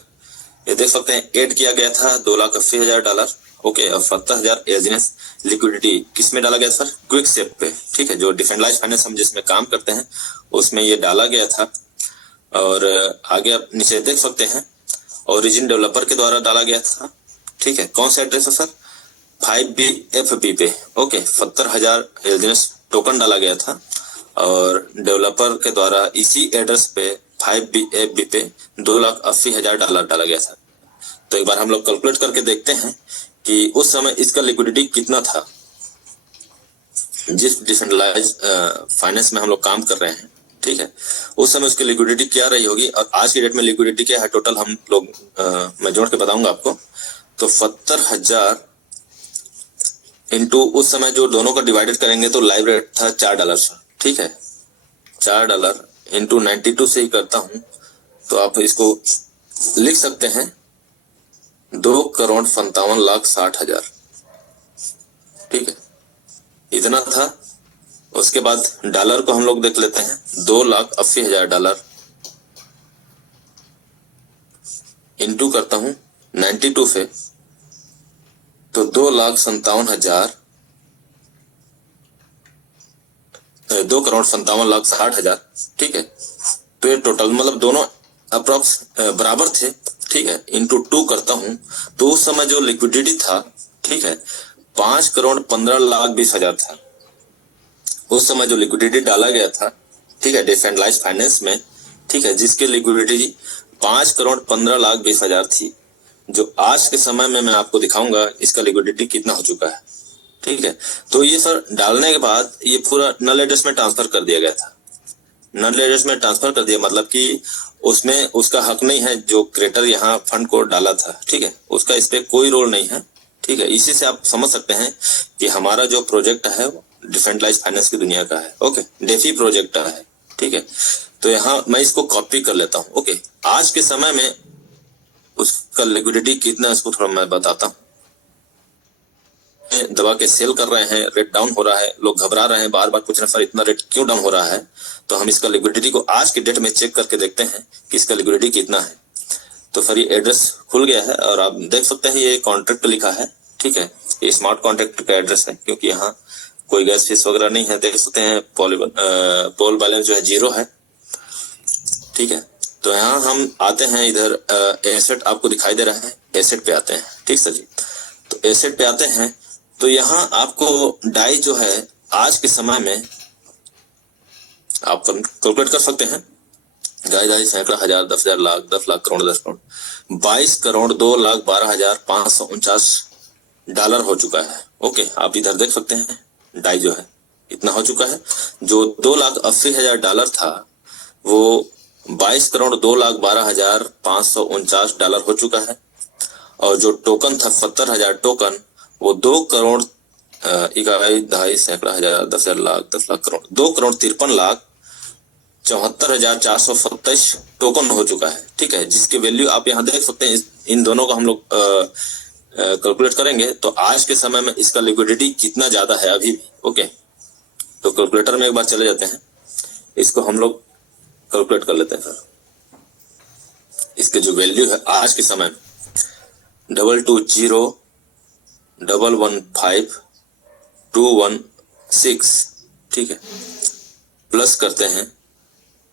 ये देख सकते हैं ऐड किया गया था 2,80,000 डॉलर। ओके, और 70,000 एजिनेस लिक्विडिटी किस में डाला गया सर? क्विक सेप पे, ठीक है, जो डिसेंट्रलाइज्ड फाइनेंस हम जिसमें काम करते हैं उसमें ये डाला गया था। और आगे आप नीचे देख सकते हैं ओरिजिन डेवलपर के द्वारा डाला गया था, ठीक है। कौन सा एड्रेस है सर? 5BFB पे। ओके, 70,000 एजिनेस टोकन डाला गया था और डेवलपर के द्वारा इसी एड्रेस पे 5BFB पे 2,80,000 डॉलर डाला गया था। तो एक बार हम लोग कैलकुलेट करके देखते हैं कि उस समय इसका लिक्विडिटी कितना था। जिस डिसेंट्रलाइज फाइनेंस में हम लोग काम कर रहे हैं, ठीक है, उस समय उसकी लिक्विडिटी क्या रही होगी और आज की डेट में लिक्विडिटी क्या है टोटल हम लोग मैं जोड़ के बताऊंगा आपको। तो 70,000 इंटू उस समय जो दोनों का डिवाइडेड करेंगे तो लाइव रेट था $4, ठीक है, $4 इंटू 92 से ही करता हूं तो आप इसको लिख सकते हैं 2,55,60,000, ठीक है, इतना था। उसके बाद डॉलर को हम लोग देख लेते हैं, 2,80,000 डॉलर इंटू करता हूं 92 से तो 2,57,000, 2,57,60,000, ठीक है। तो ये टोटल मतलब दोनों अप्रॉक्स बराबर थे, ठीक है। इंटू 2 करता हूं तो उस समय जो लिक्विडिटी था, ठीक है, 5,15,20,000 था उस समय जो लिक्विडिटी डाला गया था, ठीक है, डिसेंट्रलाइज्ड फाइनेंस में, ठीक है, जिसकी लिक्विडिटी 5,15,20,000 थी। जो आज के समय में मैं आपको दिखाऊंगा इसका लिक्विडिटी कितना हो चुका है, ठीक है। तो ये सर डालने के बाद ये पूरा नल एड्रेस में ट्रांसफर कर दिया गया था। नल एड्रेस में ट्रांसफर कर दिया मतलब कि उसमें उसका हक नहीं है, जो क्रिएटर यहाँ फंड को डाला था, ठीक है, उसका इस पे कोई रोल नहीं है, ठीक है। इसी से आप समझ सकते हैं कि हमारा जो प्रोजेक्ट है वो डिसेंट्रलाइज्ड फाइनेंस की दुनिया का है। ओके, डेफी प्रोजेक्ट है, ठीक है। तो यहाँ मैं इसको कॉपी कर लेता हूँ। ओके, आज के समय में उसका लिक्विडिटी कितना है उसको थोड़ा मैं बताता हूँ। दबा के सेल कर रहे हैं, रेट डाउन हो रहा है, लोग घबरा रहे हैं, बार बार पूछ रहे हैं सर इतना रेट क्यों डाउन हो रहा है। तो हम इसका लिक्विडिटी को आज की डेट में चेक करके देखते हैं कि इसका लिक्विडिटी कितना है। तो फिर ये एड्रेस खुल गया है और आप देख सकते हैं ये कॉन्ट्रैक्ट लिखा है, ठीक है, ये स्मार्ट कॉन्ट्रैक्ट का एड्रेस है क्योंकि यहाँ कोई गैस फीस वगैरह नहीं है। देख सकते हैं पोल बैलेंस जो है 0 है, ठीक है। तो यहाँ हम आते हैं, इधर एसेट आपको दिखाई दे रहा है, एसेट पे आते हैं, ठीक सर जी। तो एसेट पे आते हैं तो यहाँ आपको डाई जो है आज के समय में आप कैलकुलेट कर सकते हैं। डाई सैकड़ा, हजार, 10,000, लाख, 10 लाख, करोड़, 10 करोड़, 22,02,12,549 डॉलर हो चुका है। ओके, आप इधर देख सकते हैं डाई जो है इतना हो चुका है। जो 2,80,000 डॉलर था वो 22,02,12,549 डॉलर हो चुका है। और जो टोकन था 70,000 टोकन, वो 2 करोड़ इकाई, दहाई, सैकड़ा, हजार, 10,000, लाख, 10 लाख, करोड़, 2,53,74,427 टोकन हो चुका है। ठीक है, जिसके वैल्यू आप यहाँ देख सकते हैं। इन दोनों को हम लोग कैलकुलेट करेंगे तो आज के समय में इसका लिक्विडिटी कितना ज्यादा है अभी भी। ओके, तो कैलकुलेटर में एक बार चले जाते हैं, इसको हम लोग कैलकुलेट कर लेते हैं सर। इसके जो वैल्यू है आज के समय में 220,115,216, ठीक है, प्लस करते हैं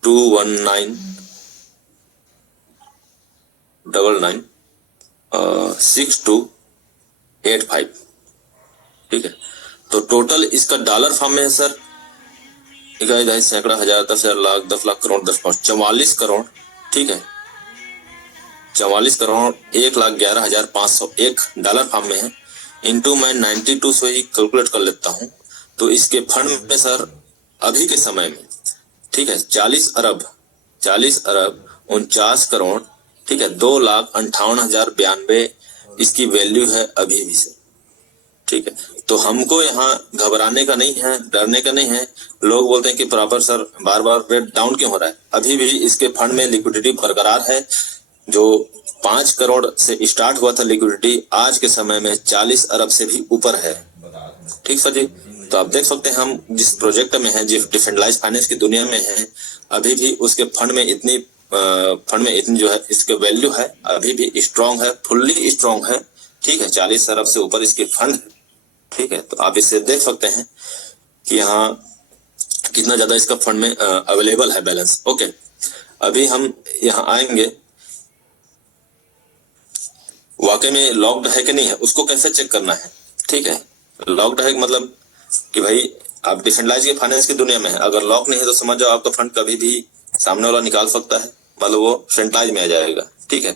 219,6285, ठीक है। तो टोटल इसका डॉलर फॉर्म में है सर, इकाई, दहाई, सैकड़ा, हजार, 10,000, लाख, 10 लाख, करोड़, 10 पाँच 44 करोड़, ठीक है, 44 करोड़ 1,11,501 डॉलर फॉर्म में है। इनटू मैं 92 से ही कैलकुलेट कर लेता हूं, तो इसके फंड में सर अभी के समय में, ठीक है, 40 अरब 49 करोड़, ठीक है, 2,58,092 इसकी वैल्यू है अभी भी से। ठीक है, तो हमको यहाँ घबराने का नहीं है, डरने का नहीं है। लोग बोलते हैं कि प्रॉपर सर बार बार रेट डाउन क्यों हो रहा है, अभी भी इसके फंड में लिक्विडिटी बरकरार है। जो 5 करोड़ से स्टार्ट हुआ था लिक्विडिटी, आज के समय में 40 अरब से भी ऊपर है। ठीक सर जी, तो आप देख सकते हैं हम जिस प्रोजेक्ट में हैं, जिस डिसेंट्रलाइज्ड फाइनेंस की दुनिया में हैं, अभी भी उसके फंड में इतनी जो है इसके वैल्यू है, अभी भी स्ट्रॉन्ग है, फुल्ली स्ट्रॉन्ग है। ठीक है, 40 अरब से ऊपर इसके फंड है। ठीक है, तो आप इससे देख सकते हैं कि यहाँ कितना ज्यादा इसका फंड में अवेलेबल है बैलेंस। ओके, अभी हम यहाँ आएंगे, वाकई में लॉक्ड है कि नहीं है उसको कैसे चेक करना है। ठीक है, लॉक्ड है मतलब कि भाई आप डिसेंट्रलाइज के फाइनेंस की दुनिया में है, अगर लॉक नहीं है तो समझ जाओ आपका फंड कभी भी सामने वाला निकाल सकता है, मतलब वो सेंट्रलाइज में आ जाएगा। ठीक है,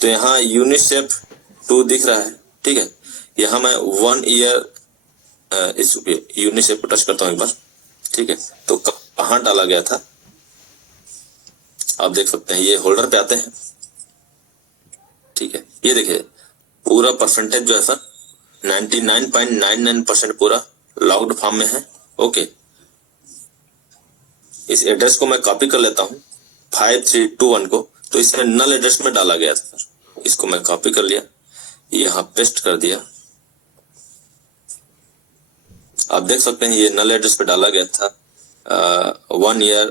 तो यहाँ यूनिसेफ 2 दिख रहा है। ठीक है, यहाँ मैं 1 ईयर इस यूनिसेफ को टच करता हूँ एक बार। ठीक है, तो कहाँ डाला गया था आप देख सकते हैं, ये होल्डर पे आते हैं। ठीक है, ये देखिए पूरा परसेंटेज जो है सर 99.99% पूरा लॉक्ड फॉर्म में है। ओके, इस एड्रेस को मैं कॉपी कर लेता हूँ 5321 को, तो इसमें नल एड्रेस में डाला गया था सर, इसको मैं कॉपी कर लिया, यहाँ पेस्ट कर दिया। आप देख सकते हैं ये नल एड्रेस पे डाला गया था। 1 ईयर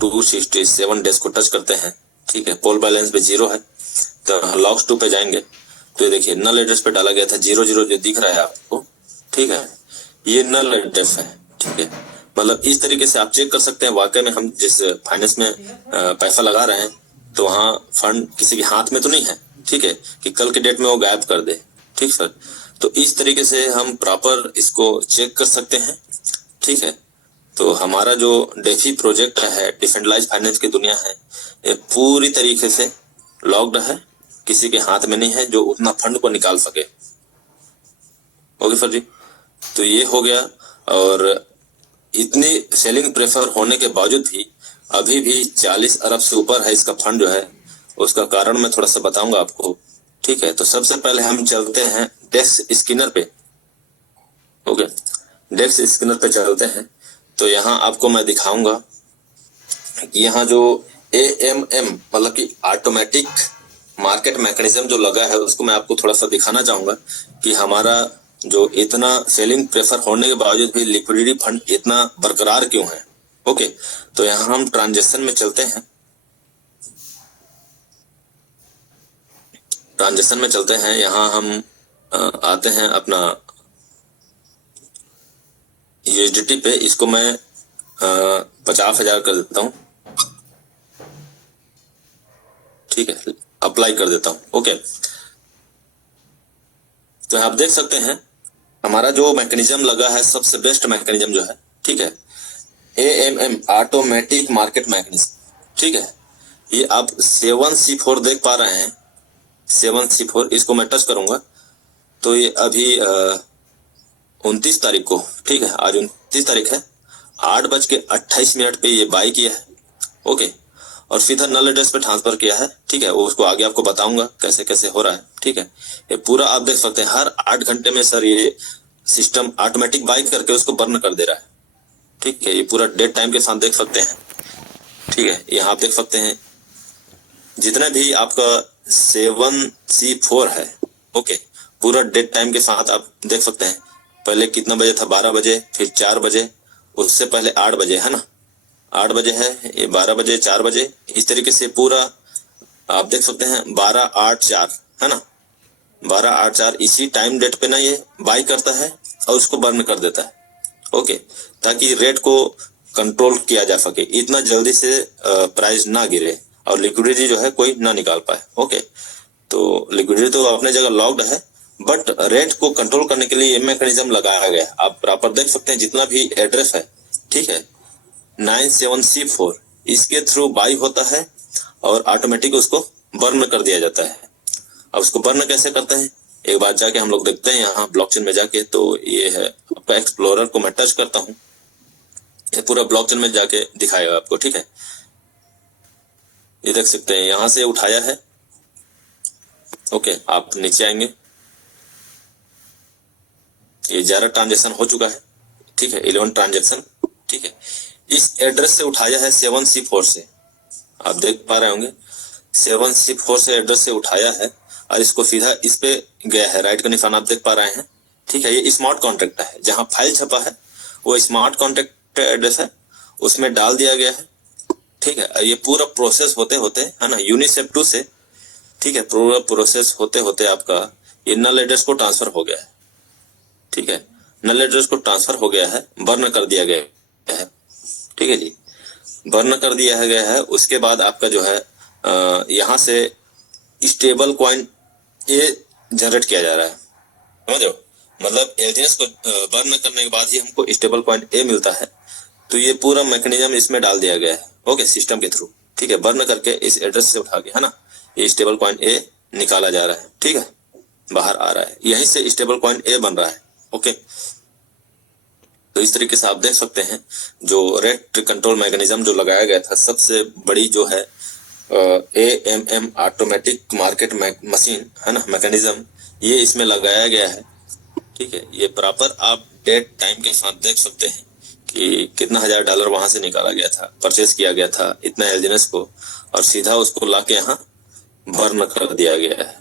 267 डेज को टच करते हैं। ठीक है, पोल बैलेंस पे 0 है, तो लॉक्स 2 पे जाएंगे तो ये देखिए नल एड्रेस पे डाला गया था 00 जो दिख रहा है आपको। ठीक है, ये नल एड्रेस है। ठीक है, मतलब इस तरीके से आप चेक कर सकते हैं वाकई में हम जिस फाइनेंस में पैसा लगा रहे हैं तो वहाँ फंड किसी के हाथ में तो नहीं है। ठीक है, कि कल के डेट में वो गायब कर दे। ठीक सर, तो इस तरीके से हम प्रॉपर इसको चेक कर सकते हैं। ठीक है, तो हमारा जो डेफी प्रोजेक्ट है, डिसेंट्रलाइज्ड फाइनेंस की दुनिया है, ये पूरी तरीके से लॉक्ड है, किसी के हाथ में नहीं है जो उतना फंड को निकाल सके। ओके सर जी, तो ये हो गया। और इतनी सेलिंग प्रेशर होने के बावजूद भी अभी भी 40 अरब से ऊपर है इसका फंड जो है, उसका कारण मैं थोड़ा सा बताऊंगा आपको। ठीक है, तो सबसे पहले हम चलते हैं डेस्क स्किनर पे। ओके, डेस्क स्किनर पे चलते हैं, तो यहाँ आपको मैं दिखाऊंगा कि यहाँ जो AMM मतलब कि ऑटोमेटिक मार्केट मैकेनिज्म जो लगा है, उसको मैं आपको थोड़ा सा दिखाना चाहूंगा कि हमारा जो इतना सेलिंग प्रेशर होने के बावजूद भी लिक्विडिटी फंड इतना बरकरार क्यों है। ओके, तो यहाँ हम ट्रांजेक्शन में चलते हैं। ट्रांजेक्शन में चलते हैं, यहाँ हम आते हैं अपना USDT पे, इसको मैं 50,000 कर देता हूँ। ठीक है, अप्लाई कर देता हूँ। ओके, तो आप देख सकते हैं हमारा जो मैकेनिज्म लगा है, सबसे बेस्ट मैकेनिज्म जो है, ठीक है, AMM ऑटोमेटिक मार्केट मैकेनिज्म। ठीक है, ये आप 7C4 देख पा रहे हैं, 7C4, इसको मैं टच करूंगा तो ये अभी 29 तारीख को, ठीक है, आज 29 तारीख है, 8:28 पे ये बाई किया है। ओके, और सीधा नल एड्रेस पे ट्रांसफर किया है। ठीक है, वो उसको आगे आपको बताऊंगा कैसे कैसे हो रहा है। ठीक है, ये पूरा आप देख सकते हैं हर 8 घंटे में सर ये सिस्टम ऑटोमेटिक बाई करके उसको बर्न कर दे रहा है। ठीक है, ये पूरा डेट टाइम के साथ देख सकते हैं। ठीक है, यहाँ आप देख सकते हैं जितना भी आपका 7C4 है, ओके, पूरा डेट टाइम के साथ आप देख सकते हैं। पहले कितना बजे था, 12 बजे, फिर 4 बजे, उससे पहले 8 बजे है ना, 8 बजे है, ये 12 बजे, 4 बजे, इस तरीके से पूरा आप देख सकते हैं 12-8-4 है ना, 12-8-4 इसी टाइम डेट पे ना ये बाई करता है और उसको बर्न कर देता है। ओके, ताकि रेट को कंट्रोल किया जा सके, इतना जल्दी से प्राइस ना गिरे और लिक्विडिटी जो है कोई ना निकाल पाए। ओके, तो लिक्विडिटी तो अपने जगह लॉक्ड है, बट रेट को कंट्रोल करने के लिए ये मैकेनिज्म लगाया गया है। आप प्रॉपर देख सकते हैं जितना भी एड्रेस है, ठीक है, 97C4 इसके थ्रू बाई होता है और ऑटोमेटिक उसको बर्न कर दिया जाता है। अब उसको बर्न कैसे करते हैं एक बार जाके हम लोग देखते हैं यहाँ ब्लॉकचेन में जाके। तो ये है आपका एक्सप्लोरर को मैं टच करता हूँ, ये पूरा ब्लॉकचेन में जाके दिखाएगा आपको। ठीक है, ये देख सकते हैं यहाँ से उठाया है। ओके, आप नीचे आएंगे, ये 11 ट्रांजेक्शन हो चुका है। ठीक है, 11 ट्रांजेक्शन। ठीक है, इस एड्रेस से उठाया है 7C4 से, आप देख पा रहे होंगे 7C4 से एड्रेस से उठाया है और इसको सीधा इस पे गया है, राइट का निशान आप देख पा रहे हैं। ठीक है, ये स्मार्ट कॉन्ट्रैक्ट है, जहां फाइल छपा है वो स्मार्ट कॉन्ट्रैक्ट एड्रेस है, उसमें डाल दिया गया है। ठीक है, ये पूरा प्रोसेस होते होते है ना यूनिसेफ 2 से, ठीक है, पूरा प्रोसेस होते होते आपका ये नल एड्रेस को ट्रांसफर हो गया है। ठीक है, नल एड्रेस को ट्रांसफर हो गया है, बर्न कर दिया गया है। ठीक है जी, बर्न कर दिया गया है। उसके बाद आपका जो है यहाँ से स्टेबल कॉइन ये जनरेट किया जा रहा है, समझ रहे हो, मतलब एलजीएस को बर्न करने के बाद ही हमको स्टेबल कॉइन ए मिलता है। तो ये पूरा मैकेनिज्म इसमें डाल दिया गया है, ओके, सिस्टम के थ्रू। ठीक है, बर्न करके इस एड्रेस से उठा के है ना ये स्टेबल कॉइन ए निकाला जा रहा है। ठीक है, बाहर आ रहा है, यहीं से स्टेबल कॉइन ए बन रहा है। ओके, तो इस तरीके से आप देख सकते हैं जो रेट कंट्रोल मैकेनिज्म जो लगाया गया था, सबसे बड़ी जो है AMM ऑटोमेटिक मार्केट मशीन है ना मैकेनिज्म, ये इसमें लगाया गया है। ठीक है, ये प्रॉपर आप डेट टाइम के साथ देख सकते हैं कि कितना $1000 वहां से निकाला गया था, परचेज किया गया था इतना एलजीएस को, और सीधा उसको लाके यहाँ बर्न कर दिया गया है।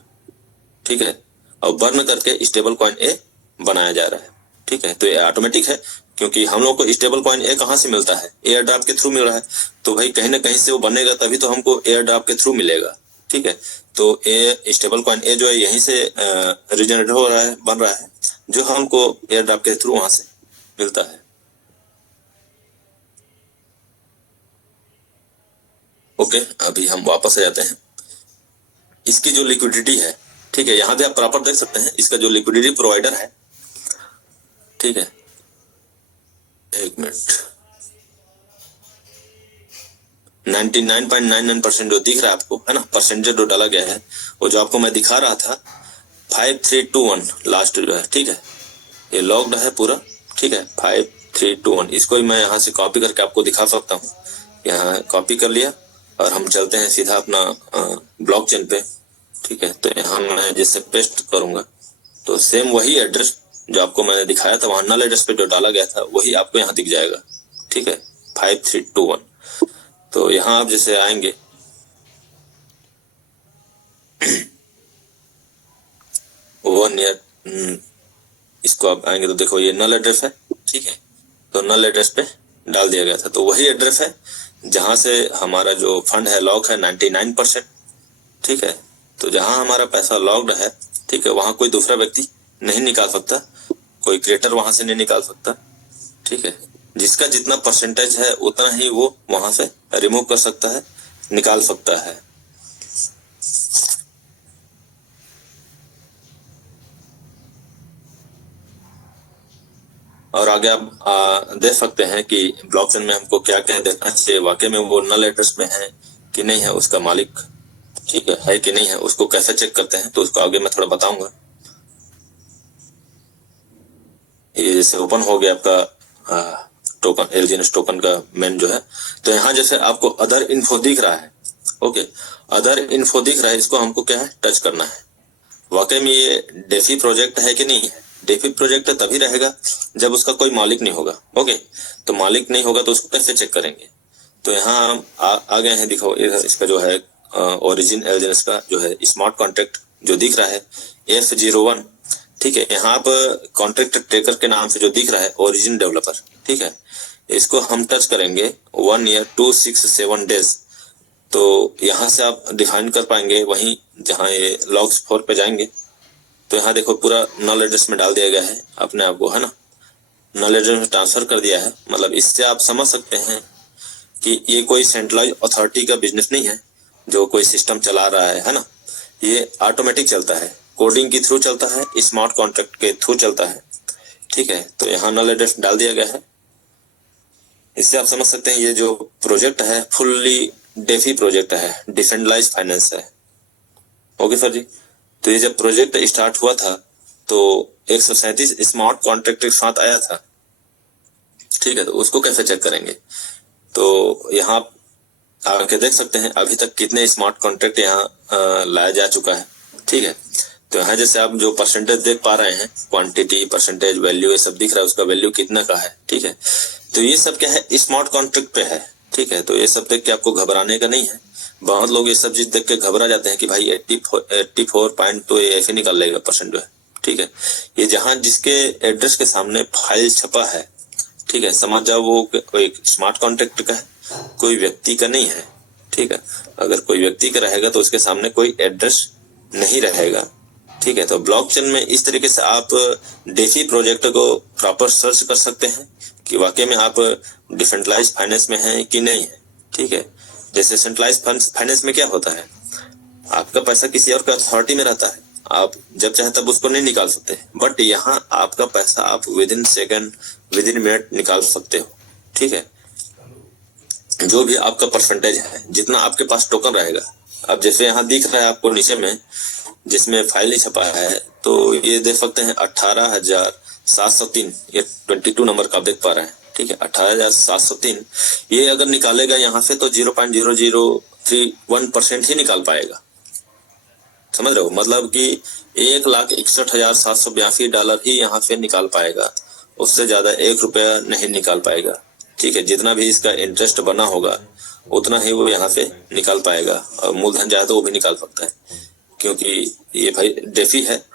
ठीक है, और बर्न करके स्टेबल कॉइन ए बनाया जा रहा है। ठीक है, तो ये ऑटोमेटिक है, क्योंकि हम लोग को स्टेबल कॉइन ए कहाँ से मिलता है, एयर ड्राफ्ट के थ्रू मिल रहा है। तो भाई कहीं ना कहीं से वो बनेगा, तभी तो हमको एयर ड्राफ्ट के थ्रू मिलेगा। ठीक है, तो ए स्टेबल कॉइन ए जो है यहीं से रिजनरेट हो रहा है, बन रहा है, जो हमको एयर ड्राफ्ट के थ्रू वहां से मिलता है। ओके, अभी हम वापस आ जाते हैं। इसकी जो लिक्विडिटी है, ठीक है, यहाँ पे आप प्रॉपर देख सकते हैं इसका जो लिक्विडिटी प्रोवाइडर है। ठीक है, एक मिनट, 99.99% जो दिख रहा है आपको है ना, परसेंटेज जो डाला गया है, वो जो आपको मैं दिखा रहा था 5321 लास्ट जो है। ठीक है, ये लॉग्ड है पूरा। ठीक है, 5321, इसको ही मैं यहाँ से कॉपी करके आपको दिखा सकता हूँ। यहाँ कॉपी कर लिया और हम चलते हैं सीधा अपना ब्लॉकचेन पे। ठीक है, तो यहाँ मैं जैसे पेस्ट करूंगा तो सेम वही एड्रेस जो आपको मैंने दिखाया था वहां नल एड्रेस पे जो डाला गया था वही आपको यहाँ दिख जाएगा। ठीक है, 5321। तो यहाँ आप जैसे आएंगे वन ईयर, इसको आप आएंगे तो देखो ये नल एड्रेस है। ठीक है, तो नल एड्रेस पे डाल दिया गया था, तो वही एड्रेस है जहां से हमारा जो फंड है लॉक है 99%। ठीक है, तो जहां हमारा पैसा लॉक्ड है, ठीक है, वहां कोई दूसरा व्यक्ति नहीं निकाल सकता, कोई क्रिएटर वहां से नहीं निकाल सकता। ठीक है, जिसका जितना परसेंटेज है उतना ही वो वहां से रिमूव कर सकता है, निकाल सकता है। और आगे आप देख सकते हैं कि ब्लॉकचेन में हमको क्या क्या देखना चाहिए, वाकई में वो नल एड्रेस में है कि नहीं है उसका मालिक, ठीक है कि नहीं है, उसको कैसे चेक करते हैं तो उसको आगे मैं थोड़ा बताऊंगा। ये जैसे ओपन हो गया आपका टोकन, एलजीएस टोकन का मेन जो है, तो यहाँ जैसे आपको अदर इन्फो दिख रहा है, ओके, अदर इन्फो दिख रहा है, इसको हमको क्या है, टच करना है। वाकई में ये डेफी प्रोजेक्ट है कि नहीं है? डेफी प्रोजेक्ट तभी रहेगा जब उसका कोई मालिक नहीं होगा। ओके, तो मालिक नहीं होगा तो उसको कैसे चेक करेंगे? तो यहाँ हम आ गए हैं, दिखाओ इसका जो है ओरिजिन एलिजेंस का जो है स्मार्ट कॉन्ट्रैक्ट जो दिख रहा है F01, ठीक है। यहाँ आप कॉन्ट्रैक्ट ट्रेकर के नाम से जो दिख रहा है ओरिजिन डेवलपर, ठीक है, इसको हम टच करेंगे 1 year 267 days, तो यहाँ से आप डिफाइन कर पाएंगे। वहीं जहाँ ये लॉग्स 4 पे जाएंगे तो यहाँ देखो पूरा नल एड्रेस में डाल दिया गया है अपने आप को, है ना, नल एड्रेस में ट्रांसफर कर दिया है। मतलब इससे आप समझ सकते हैं कि ये कोई सेंट्रलाइज अथॉरिटी का बिजनेस नहीं है जो कोई सिस्टम चला रहा है ना, ये ऑटोमेटिक चलता है, कोडिंग के थ्रू चलता है, स्मार्ट कॉन्ट्रैक्ट के थ्रू चलता है, ठीक है। तो यहाँ नल एड्रेस डाल दिया गया है। इससे आप समझ सकते हैं ये जो प्रोजेक्ट है फुल्ली डेफी प्रोजेक्ट है, डिसेंट्रलाइज्ड फाइनेंस है। ओके सर जी। तो ये जब प्रोजेक्ट स्टार्ट हुआ था तो 137 स्मार्ट कॉन्ट्रैक्ट के साथ आया था, ठीक है। तो उसको कैसे चेक करेंगे? तो यहाँ आके देख सकते हैं अभी तक कितने स्मार्ट कॉन्ट्रैक्ट यहाँ लाया जा चुका है, ठीक है। तो यहाँ जैसे आप जो परसेंटेज देख पा रहे हैं, क्वांटिटी, परसेंटेज, वैल्यू, ये सब दिख रहा है, उसका वैल्यू कितना का है, ठीक है। तो ये सब क्या है, स्मार्ट कॉन्ट्रैक्ट पे है, ठीक है। तो ये सब देख के आपको घबराने का नहीं है। बहुत लोग ये सब चीज देख के घबरा जाते हैं कि भाई 84 पॉइंट तो ये ऐसे निकल लेगा परसेंट जो है, ठीक है। ये जहाँ जिसके एड्रेस के सामने फाइल छपा है, ठीक है, समझ जाओ वो कोई स्मार्ट कॉन्ट्रैक्ट का है, कोई व्यक्ति का नहीं है, ठीक है। अगर कोई व्यक्ति का रहेगा तो उसके सामने कोई एड्रेस नहीं रहेगा, ठीक है। तो ब्लॉकचेन में इस तरीके से आप डेफी प्रोजेक्ट को प्रॉपर सर्च कर सकते हैं कि वाकई में आप डिसेंट्रलाइज्ड फाइनेंस में हैं कि नहीं है, ठीक है। जैसे सेंट्रलाइज्ड फाइनेंस में क्या होता है, आपका पैसा किसी और का अथॉरिटी में रहता है, आप जब चाहे तब उसको नहीं निकाल सकते। बट यहाँ आपका पैसा आप with in second, with in minute निकाल सकते हो, ठीक है। जो भी आपका परसेंटेज है, जितना आपके पास टोकन रहेगा, अब जैसे यहाँ दिख रहा है आपको नीचे में जिसमें फाइल नहीं छपा है, तो ये देख सकते हैं 18,703, ये 22 नंबर का आप देख पा रहे हैं, ठीक है। 18,703 ये अगर निकालेगा यहाँ से तो 0.0031% ही निकाल पाएगा, समझ रहे हो। मतलब कि $1,61,782 ही यहाँ से निकाल पाएगा, उससे ज्यादा 1 रुपया नहीं निकाल पाएगा, ठीक है। जितना भी इसका इंटरेस्ट बना होगा उतना ही वो यहाँ से निकाल पाएगा, और मूलधन चाहे तो वो भी निकाल सकता है, क्योंकि ये भाई डेफी है,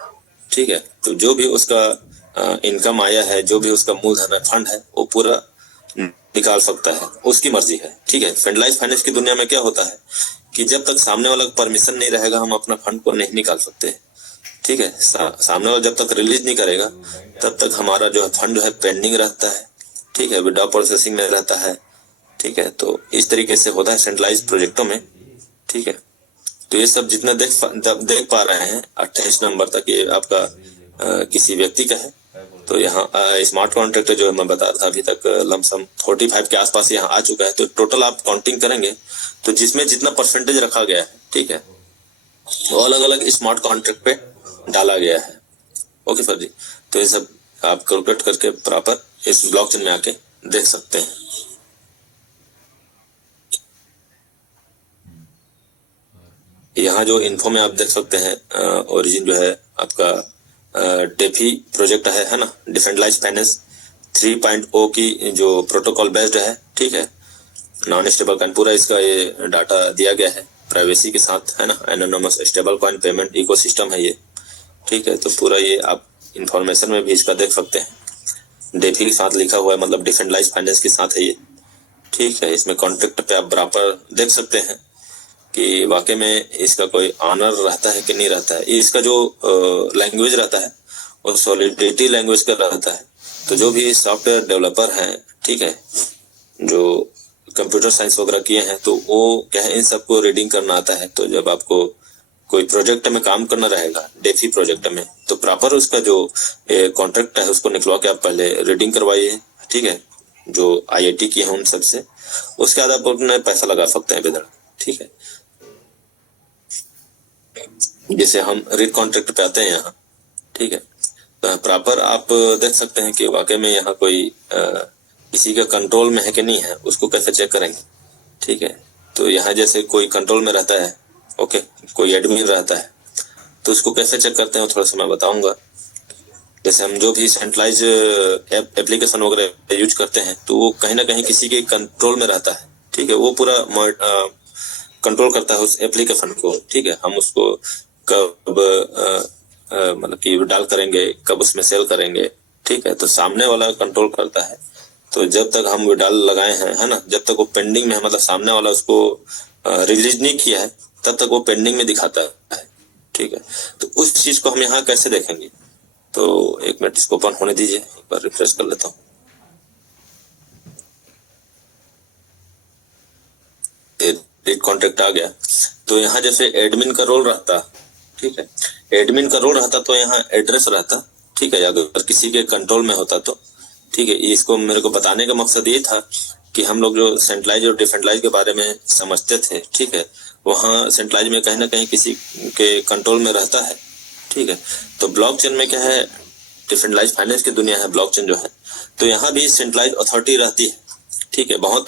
ठीक है। तो जो भी उसका इनकम आया है, जो भी उसका मूलधन है, फंड है, वो पूरा निकाल सकता है, उसकी मर्जी है, ठीक है। डिसेंट्रलाइज्ड फाइनेंस की दुनिया में क्या होता है कि जब तक सामने वाला परमिशन नहीं रहेगा हम अपना फंड को नहीं निकाल सकते, ठीक है। सामने वाला जब तक रिलीज नहीं करेगा तब तक हमारा जो है फंड जो है पेंडिंग रहता है, ठीक है, विड्रॉ प्रोसेसिंग में रहता है, ठीक है। तो इस तरीके से होता है सेंट्रलाइज्ड प्रोजेक्टों में, ठीक है। तो ये सब जितना देख पा रहे हैं 28 नंबर तक ये आपका किसी व्यक्ति का है। तो यहाँ स्मार्ट कॉन्ट्रैक्ट जो मैं बता था अभी तक लमसम 45 के आसपास यहाँ आ चुका है। तो टोटल आप काउंटिंग करेंगे तो जिसमें जितना परसेंटेज रखा गया है, ठीक है, वो अलग अलग स्मार्ट कॉन्ट्रैक्ट पे डाला गया है। ओके सर जी। तो ये सब आप कैलकुलेट करके प्रॉपर इस ब्लॉकचेन में आके देख सकते हैं। यहाँ जो इन्फो में आप देख सकते हैं ओरिजिन जो है आपका डेफी प्रोजेक्ट है ना, डिसेंट्रलाइज्ड फाइनेंस 3.0 की जो प्रोटोकॉल बेस्ड है, ठीक है, नॉन स्टेबल कॉइन, पूरा इसका ये डाटा दिया गया है प्राइवेसी के साथ, है ना। Anonymous stable coin payment ecosystem है ये, ठीक है। तो पूरा ये आप इंफॉर्मेशन में भी इसका देख सकते हैं, डेफी के साथ लिखा हुआ है, मतलब डिसेंट्रलाइज्ड फाइनेंस के साथ है ये, ठीक है। इसमें कॉन्ट्रैक्ट पे आप बराबर देख सकते हैं कि वाकई में इसका कोई ऑनर रहता है कि नहीं रहता है। इसका जो लैंग्वेज रहता है वो सॉलिडिटी लैंग्वेज का रहता है। तो जो भी सॉफ्टवेयर डेवलपर हैं, ठीक है, जो कंप्यूटर साइंस वगैरह किए हैं, तो वो क्या है, इन सबको रीडिंग करना आता है। तो जब आपको कोई प्रोजेक्ट में काम करना रहेगा डेफी प्रोजेक्ट में, तो प्रॉपर उसका जो कॉन्ट्रैक्ट है उसको निकलवा के आप पहले रीडिंग करवाइए, ठीक है, जो IIT किए हैं उन सबसे, उसके बाद आप अपने पैसा लगा सकते हैं बेदड़, ठीक है। जैसे हम रीड कॉन्ट्रैक्ट पे आते हैं यहाँ, ठीक है, तो प्रॉपर आप देख सकते हैं कि वाकई में यहाँ कोई किसी का कंट्रोल में है कि नहीं है, उसको कैसे चेक करेंगे, ठीक है। तो यहाँ जैसे कोई कंट्रोल में रहता है, ओके, कोई एडमिन रहता है, तो उसको कैसे चेक करते हैं थोड़ा सा मैं बताऊंगा। जैसे हम जो भी सेंट्रलाइज एप्लीकेशन वगैरह यूज करते हैं तो वो कहीं ना कहीं किसी के कंट्रोल में रहता है, ठीक है, वो पूरा कंट्रोल करता है उस एप्लीकेशन को, ठीक है। हम उसको कब मतलब कि डाल करेंगे, कब उसमें सेल करेंगे, ठीक है, तो सामने वाला कंट्रोल करता है। तो जब तक हम विड्रॉल लगाए हैं, है ना, जब तक वो पेंडिंग में है, मतलब सामने वाला उसको रिलीज नहीं किया है, तब तक वो पेंडिंग में दिखाता है, ठीक है। तो उस चीज को हम यहाँ कैसे देखेंगे? तो एक मिनट इसको ओपन होने दीजिए, एक बार रिफ्रेश कर लेता हूँ। कॉन्टेक्ट आ गया। तो यहाँ जैसे एडमिन का रोल रहता, ठीक है, एडमिन का रोल रहता तो यहाँ एड्रेस रहता, ठीक है, अगर किसी के कंट्रोल में होता तो, ठीक है। इसको मेरे को बताने का मकसद ये था कि हम लोग जो सेंट्रलाइज और डिसेंट्रलाइज के बारे में समझते थे, ठीक है, वहाँ सेंट्रलाइज में कहीं ना कहीं किसी के कंट्रोल में रहता है, ठीक है। तो ब्लॉकचेन में क्या है, डिसेंट्रलाइज फाइनेंस की दुनिया है ब्लॉकचेन जो है, तो यहाँ भी सेंट्रलाइज अथॉरिटी रहती है, ठीक है। बहुत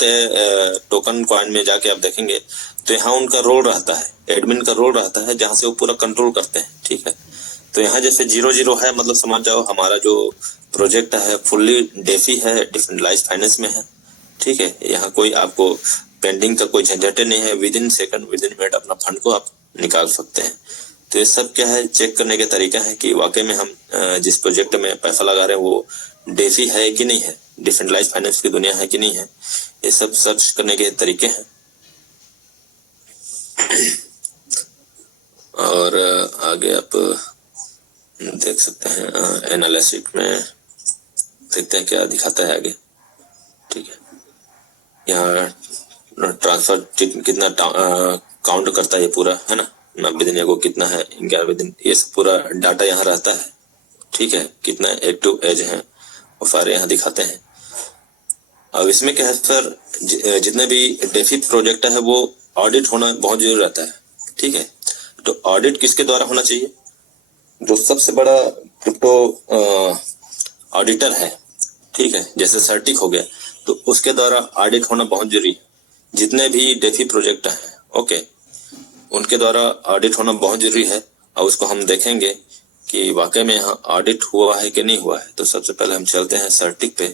टोकन कॉइन में जाके आप देखेंगे तो यहाँ उनका रोल रहता है, एडमिन का रोल रहता है, जहाँ से वो पूरा कंट्रोल करते हैं, ठीक है। तो यहाँ जैसे 0 है, मतलब समझ जाओ हमारा जो प्रोजेक्ट है फुल्ली डेफी है, डिसेंट्रलाइज फाइनेंस में है, ठीक है। यहाँ कोई आपको पेंडिंग का कोई झंझट नहीं है, with in second, with in minute अपना फंड को आप निकाल सकते हैं। तो ये सब क्या है, चेक करने के तरीका है कि वाकई में हम जिस प्रोजेक्ट में पैसा लगा रहे हैं वो डेफी है कि नहीं है, डिसेंट्रलाइज फाइनेंस की दुनिया है कि नहीं है, ये सब सर्च करने के तरीके हैं। और आगे आप देख सकते हैं एनालिसिस में, देखते हैं क्या दिखाता है आगे, ठीक है। यहाँ ट्रांसफर कितना काउंट करता है ये पूरा, है ना, 90 दिन को कितना है, 11 दिन, ये सब पूरा डाटा यहाँ रहता है, ठीक है। कितना एक्टिव एज है वो सारे यहाँ दिखाते हैं। अब इसमें क्या है सर, जितने भी डेफी प्रोजेक्ट है वो ऑडिट होना बहुत जरूरी रहता है, ठीक है। तो ऑडिट किसके द्वारा होना चाहिए? जो सबसे बड़ा क्रिप्टो ऑडिटर है, ठीक है, जैसे सर्टिक हो गया, तो उसके द्वारा ऑडिट होना बहुत जरूरी है। जितने भी डेफी प्रोजेक्ट हैं, ओके, उनके द्वारा ऑडिट होना बहुत जरूरी है। और उसको हम देखेंगे कि वाकई में यहाँ ऑडिट हुआ है कि नहीं हुआ है। तो सबसे पहले हम चलते हैं सर्टिक पे,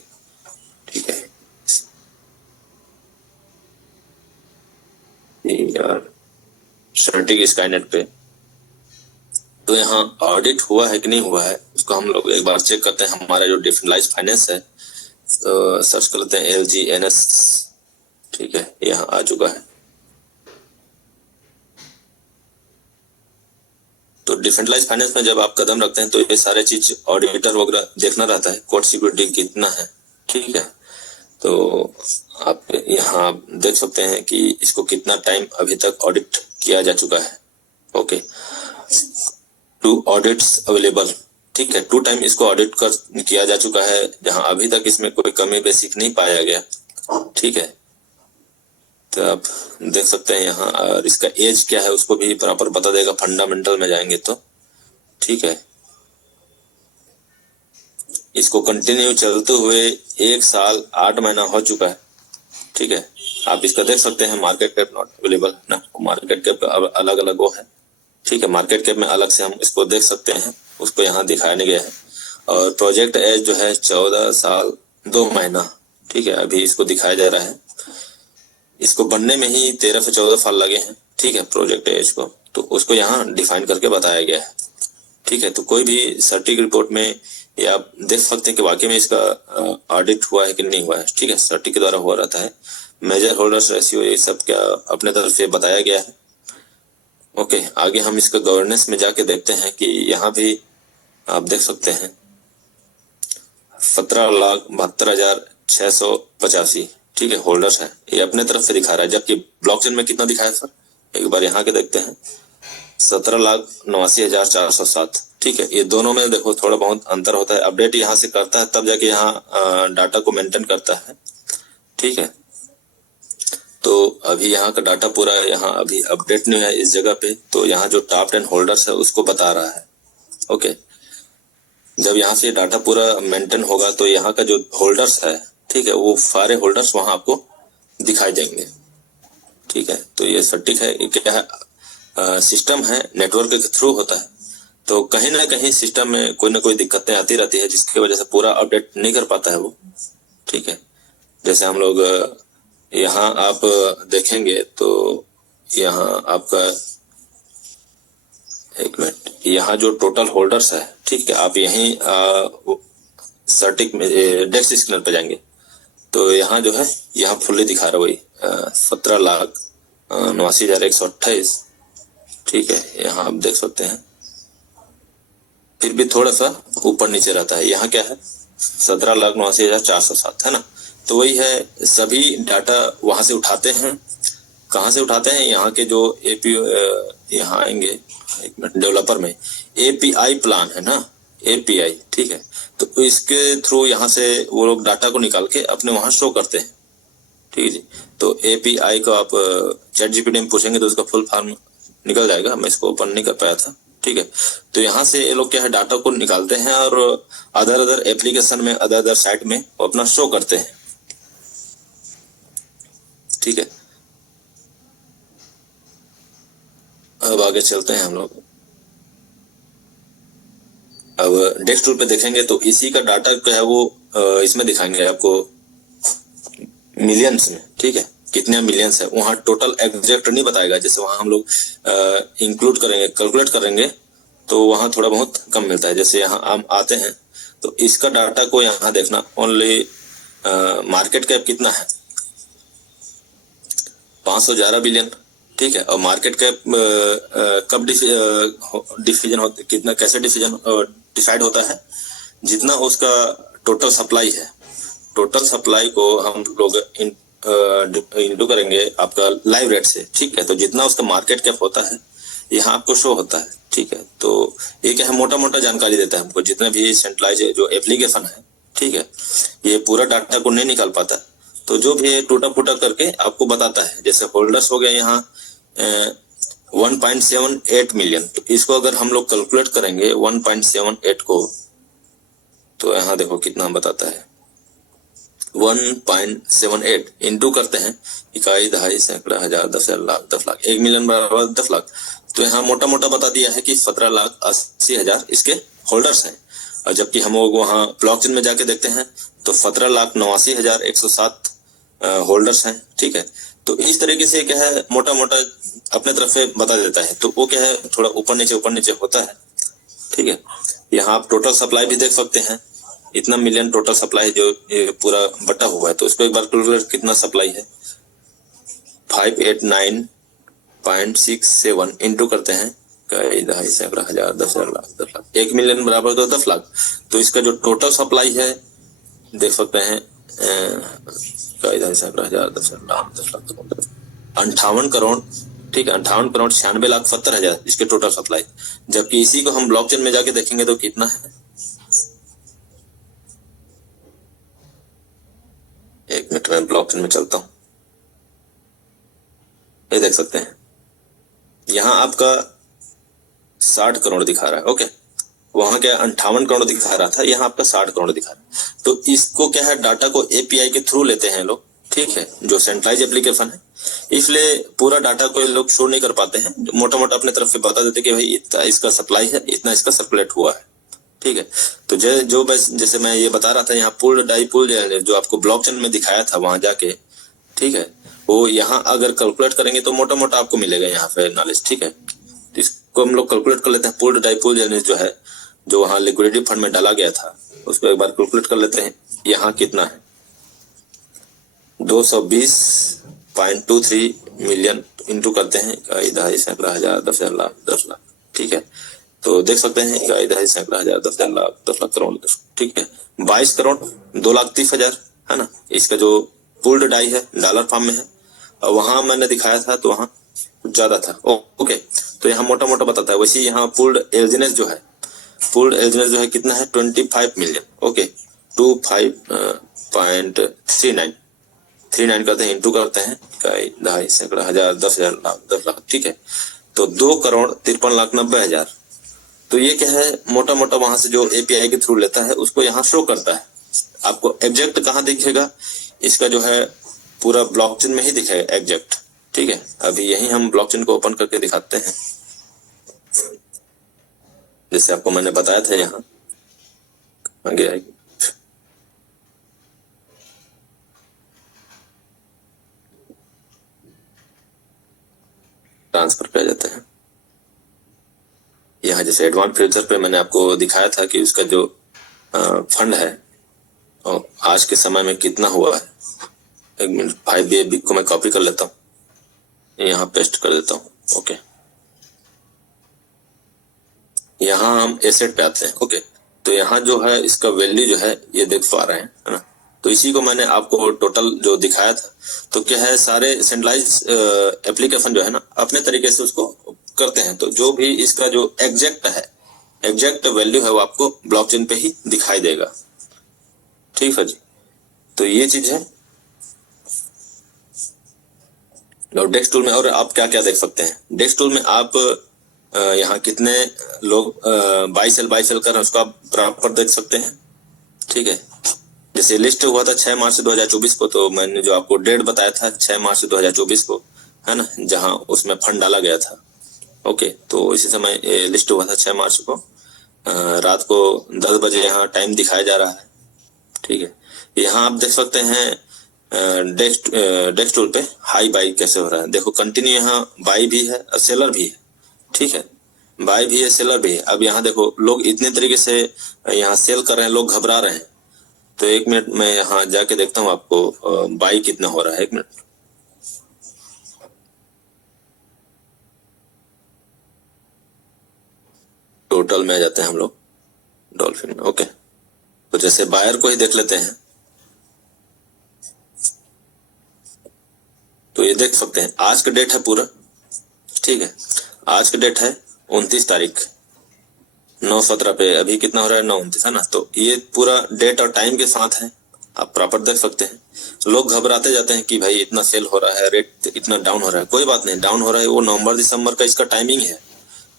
ठीक है, यार सर्टिक स्काईनेट पे। तो यहाँ ऑडिट हुआ है कि नहीं हुआ है उसको हम लोग एक बार चेक करते हैं। हमारा जो डिसेंट्रलाइज फाइनेंस है, तो सर्च कर लेते हैं LGNS, ठीक है, यहाँ आ चुका है। तो डिसेंट्रलाइज फाइनेंस में जब आप कदम रखते हैं तो ये सारे चीज ऑडिटर वगैरह देखना रहता है, कोड सिक्योरिटी कितना है, ठीक है। तो आप यहाँ देख सकते हैं कि इसको कितना टाइम अभी तक ऑडिट किया जा चुका है, ओके। 2 ऑडिट्स अवेलेबल, ठीक है, 2 टाइम इसको ऑडिट किया जा चुका है, जहां अभी तक इसमें कोई कमी बेसिक नहीं पाया गया, ठीक है। तो आप देख सकते हैं यहाँ, और इसका एज क्या है उसको भी प्रॉपर बता देगा फंडामेंटल में जाएंगे तो, ठीक है। इसको कंटिन्यू चलते हुए 1 साल 8 महीना हो चुका है, ठीक है। आप इसका देख सकते हैं मार्केट कैप नॉट अवेलेबल ना, मार्केट कैप अलग अलग वो है, ठीक है। मार्केट कैप में अलग से हम इसको देख सकते हैं, उसको यहाँ दिखाने गया है। और प्रोजेक्ट एज जो है 14 साल 2 महीना, ठीक है, अभी इसको दिखाया जा रहा है। इसको बनने में ही 13 से 14 साल लगे हैं, ठीक है, प्रोजेक्ट एज को, तो उसको यहाँ डिफाइन करके बताया गया है, ठीक है। तो कोई भी सर्टिक रिपोर्ट में ये आप देख सकते हैं कि वाकई में इसका ऑडिट हुआ है कि नहीं हुआ है, ठीक है, सर्टिक के द्वारा हुआ रहता है। मेजर होल्डर्स रेशियो ये सब क्या अपने तरफ से बताया गया है, ओके। आगे हम इसका गवर्नेंस में जाके देखते हैं कि यहाँ भी आप देख सकते हैं 17,72,685, ठीक है, होल्डर्स है, ये अपने तरफ से दिखा रहा है। जबकि ब्लॉकचेन में कितना दिखाया सर, एक बार यहाँ के देखते हैं, 17,89,407, ठीक है। ये दोनों में देखो थोड़ा बहुत अंतर होता है। अपडेट यहाँ से करता है तब जाके यहाँ डाटा को मेंटेन करता है, ठीक है। तो अभी यहाँ का डाटा पूरा यहाँ अभी अपडेट नहीं है इस जगह पे, तो यहाँ जो टॉप 10 होल्डर्स है उसको बता रहा है, ओके। जब यहाँ से डाटा पूरा मेंटेन होगा तो यहाँ का जो होल्डर्स है, ठीक है, वो सारे होल्डर्स वहां आपको दिखाई देंगे, ठीक है। तो ये सटीक है, क्या है, सिस्टम है, नेटवर्क के थ्रू होता है, तो कहीं ना कहीं सिस्टम में कोई ना कोई दिक्कतें आती रहती है, जिसकी वजह से पूरा अपडेट नहीं कर पाता है वो। ठीक है, जैसे हम लोग यहाँ आप देखेंगे तो यहाँ आपका, एक मिनट, यहाँ जो टोटल होल्डर्स है, ठीक है, आप यहीं सर्टिक में डेस्क स्कैनर पे जाएंगे तो यहाँ जो है, यहाँ फुल्ली दिखा रहा है वही 17,89,128। ठीक है, यहाँ आप देख सकते हैं, फिर भी थोड़ा सा ऊपर नीचे रहता है। यहाँ क्या है, 17,89,407 है ना। तो वही है, सभी डाटा वहां से उठाते हैं। कहाँ से उठाते हैं, यहाँ के जो एपी, यहाँ आएंगे, एक मिनट, डेवलपर में एपीआई प्लान है ना, एपीआई, ठीक है, तो इसके थ्रू यहाँ से वो लोग डाटा को निकाल के अपने वहां शो करते हैं। ठीक है जी। तो एपीआई को आप चैट जीपीटी में पूछेंगे तो उसका फुल फॉर्म निकल जाएगा, मैं इसको ओपन नहीं कर पाया था। ठीक है, तो यहाँ से ये लोग क्या है, डाटा को निकालते हैं और अदर एप्लीकेशन में, अदर साइट में वो अपना शो करते हैं। ठीक है, अब आगे चलते हैं हम लोग। अब डेस्क टूल पे देखेंगे तो इसी का डाटा क्या है वो इसमें दिखाएंगे आपको मिलियंस में। ठीक है, कितने मिलियंस है, वहाँ टोटल एग्जैक्ट नहीं बताएगा। जैसे वहाँ हम लोग इंक्लूड करेंगे, कैलकुलेट करेंगे तो वहाँ थोड़ा बहुत कम मिलता है। जैसे यहाँ हम आते हैं तो इसका डाटा को यहाँ देखना, ओनली मार्केट कैप कितना है, 511 बिलियन। ठीक है, और मार्केट कैप कब डिसीजन होता, कितना, कैसे डिसाइड होता है, जितना उसका टोटल सप्लाई है। टोटल सप्लाई को हम लोग इंटू करेंगे आपका लाइव रेट से। ठीक है, तो जितना उसका मार्केट कैप होता है यहाँ आपको शो होता है। ठीक है, तो ये क्या है, मोटा मोटा जानकारी देता है हमको, जितने भी सेंट्रलाइज जो एप्लीकेशन है। ठीक है, ये पूरा डाटा को नहीं निकाल पाता, तो जो भी टूटा फूटा करके आपको बताता है। जैसे होल्डर्स हो गया यहाँ 1.78 मिलियन, तो इसको अगर हम लोग कैलकुलेट करेंगे 1.78 को, तो यहाँ देखो कितना बताता है, 1.78 इंटू करते हैं, इकाई, दहाई, सैकड़ा, हजार, 10,000, लाख, 10 लाख, 1 मिलियन बराबर 10 लाख। तो यहाँ मोटा मोटा बता दिया है कि 17,80,000 इसके होल्डर्स हैं। और जबकि हम लोग वहाँ ब्लॉकचेन में जाके देखते हैं तो 17,89,107 होल्डर्स हैं। ठीक है, तो इस तरीके से क्या है, मोटा मोटा अपने तरफ से बता देता है। तो वो क्या है, थोड़ा ऊपर नीचे होता है। ठीक है, यहाँ आप टोटल सप्लाई भी देख सकते हैं, इतना मिलियन टोटल सप्लाई जो ये पूरा बटा हुआ है। तो इसको एक बार कैलकुलेट, कितना सप्लाई है, 589.67 इंटू करते हैं, कई, दहाई, सैकड़ा, हजार, 10,000, लाख, 10 लाख, 1 मिलियन बराबर तो 10 लाख। तो इसका जो टोटल सप्लाई है देख सकते हैं, 58 करोड़। ठीक है, 58,96,70,000 इसके टोटल सप्लाई। जबकि इसी को हम ब्लॉकचेन में जाके देखेंगे तो कितना है, एक मिनट में ब्लॉकचेन में चलता हूं, ये देख सकते हैं यहाँ आपका 60 करोड़ दिखा रहा है। ओके, वहां क्या 58 करोड़ दिखा रहा था, यहाँ आपका 60 करोड़ दिखा रहा है। तो इसको क्या है, डाटा को एपीआई के थ्रू लेते हैं लोग। ठीक है, जो सेंट्रलाइज एप्लीकेशन है, इसलिए पूरा डाटा को लोग शो नहीं कर पाते हैं। मोटा मोटा अपने तरफ से बता देते कि भाई इतना इसका सप्लाई है, इतना इसका सर्कुलेट हुआ है। ठीक है, तो जो जैसे मैं ये बता रहा था, यहाँ पुल डाई पुल जो आपको ब्लॉकचेन में दिखाया था वहां जाके, ठीक है, वो यहाँ अगर कैलकुलेट करेंगे तो मोटा मोटा आपको मिलेगा यहाँ पे नॉलेज। ठीक है, तो इसको हम लोग कैलकुलेट कर लेते हैं। पुल डाई पुल जो है, जो वहाँ लिक्विडिटी फंड में डाला गया था, उसको एक बार कैलकुलेट कर लेते हैं। यहाँ कितना है, 220.23 मिलियन इंटू करते हैं, इकाई, दहाई, सैकड़ा, हजार, 10,000, लाख, 10 लाख। ठीक है, तो देख सकते हैं, इकाई, दहाई, सैकड़ा, हजार, 10,000, लाख, 10 लाख, करोड़। ठीक है, 22 करोड़ 2,30,000 है ना। इसका जो पुल्ड डाई है डॉलर फॉर्म में है, और वहां मैंने दिखाया था तो वहां कुछ ज्यादा था। ओके, तो यहाँ मोटा मोटा बताता है। वैसे यहाँ पुल्ड एलिजिनेस जो है, पुल्ड एलिजिनेस जो है कितना है, 25 मिलियन। ओके, 25.39 करते हैं, इंटू करते हैं, इकाई, दहाई, सैकड़ा, हजार, 10,000, लाख, 10 लाख। ठीक है, तो 2,53,90,000। तो ये क्या है, मोटा मोटा वहां से जो एपीआई के थ्रू लेता है उसको यहाँ शो करता है। आपको एग्जैक्ट कहाँ दिखेगा, इसका जो है पूरा ब्लॉकचेन में ही दिखेगा एग्जैक्ट। ठीक है, अभी यही हम ब्लॉकचेन को ओपन करके दिखाते हैं। जैसे आपको मैंने बताया था, यहाँ आगे आएगी, ट्रांसफर पे आ जाते हैं। यहाँ जैसे एडवांस फ्यूचर पे मैंने आपको दिखाया था कि उसका जो फंड है और आज के समय में कितना हुआ है। एक मिनट, 5BAB को मैं कॉपी कर लेता हूँ, यहाँ पेस्ट कर देता हूँ। ओके, यहाँ हम एसेट पे आते हैं। ओके, तो यहाँ जो है इसका वैल्यू जो है ये देख पा रहे हैं, है ना। तो इसी को मैंने आपको टोटल जो दिखाया था, तो क्या है, सारे सेंट्रलाइज एप्लीकेशन जो है ना अपने तरीके से उसको करते हैं। तो जो भी इसका जो एग्जैक्ट वैल्यू है वो आपको ब्लॉकचेन पे ही दिखाई देगा। ठीक है जी, तो ये चीज है। डेस्क टूल में और आप क्या क्या देख सकते हैं। डेस्क टूल में आप यहाँ कितने लोग बाई सेल कर रहे हैं उसको आप प्रॉपर देख सकते हैं। ठीक है, जैसे लिस्ट हुआ था 6 मार्च 2024 को, तो मैंने जो आपको डेट बताया था 6 मार्च 2024 को, है ना, जहां उसमें फंड डाला गया था। ओके, तो इसी समय लिस्ट हुआ था 6 मार्च को, रात को 10 बजे यहाँ टाइम दिखाया जा रहा है। ठीक है, यहाँ आप देख सकते हैं डेस्क टूल पे हाई बाई कैसे हो रहा है। देखो कंटिन्यू यहाँ बाई भी है और सेलर भी है। ठीक है, बाई भी है, सेलर भी है। अब यहाँ देखो लोग इतने तरीके से यहाँ सेल कर रहे हैं, लोग घबरा रहे हैं। तो एक मिनट मैं यहाँ जाके देखता हूँ आपको बाई कितना हो रहा है। एक मिनट, टोटल में आ जाते हैं हम लोग डॉल्फिन में। ओके, तो जैसे बायर को ही देख लेते हैं, तो ये देख सकते हैं आज का डेट है पूरा। ठीक है, आज का डेट है 29 तारीख 9/17 पे। अभी कितना हो रहा है, 9/29, है ना। तो ये पूरा डेट और टाइम के साथ है, आप प्रॉपर देख सकते हैं। लोग घबराते जाते हैं कि भाई इतना सेल हो रहा है, रेट इतना डाउन हो रहा है। कोई बात नहीं, डाउन हो रहा है वो नवंबर दिसंबर का इसका टाइमिंग है।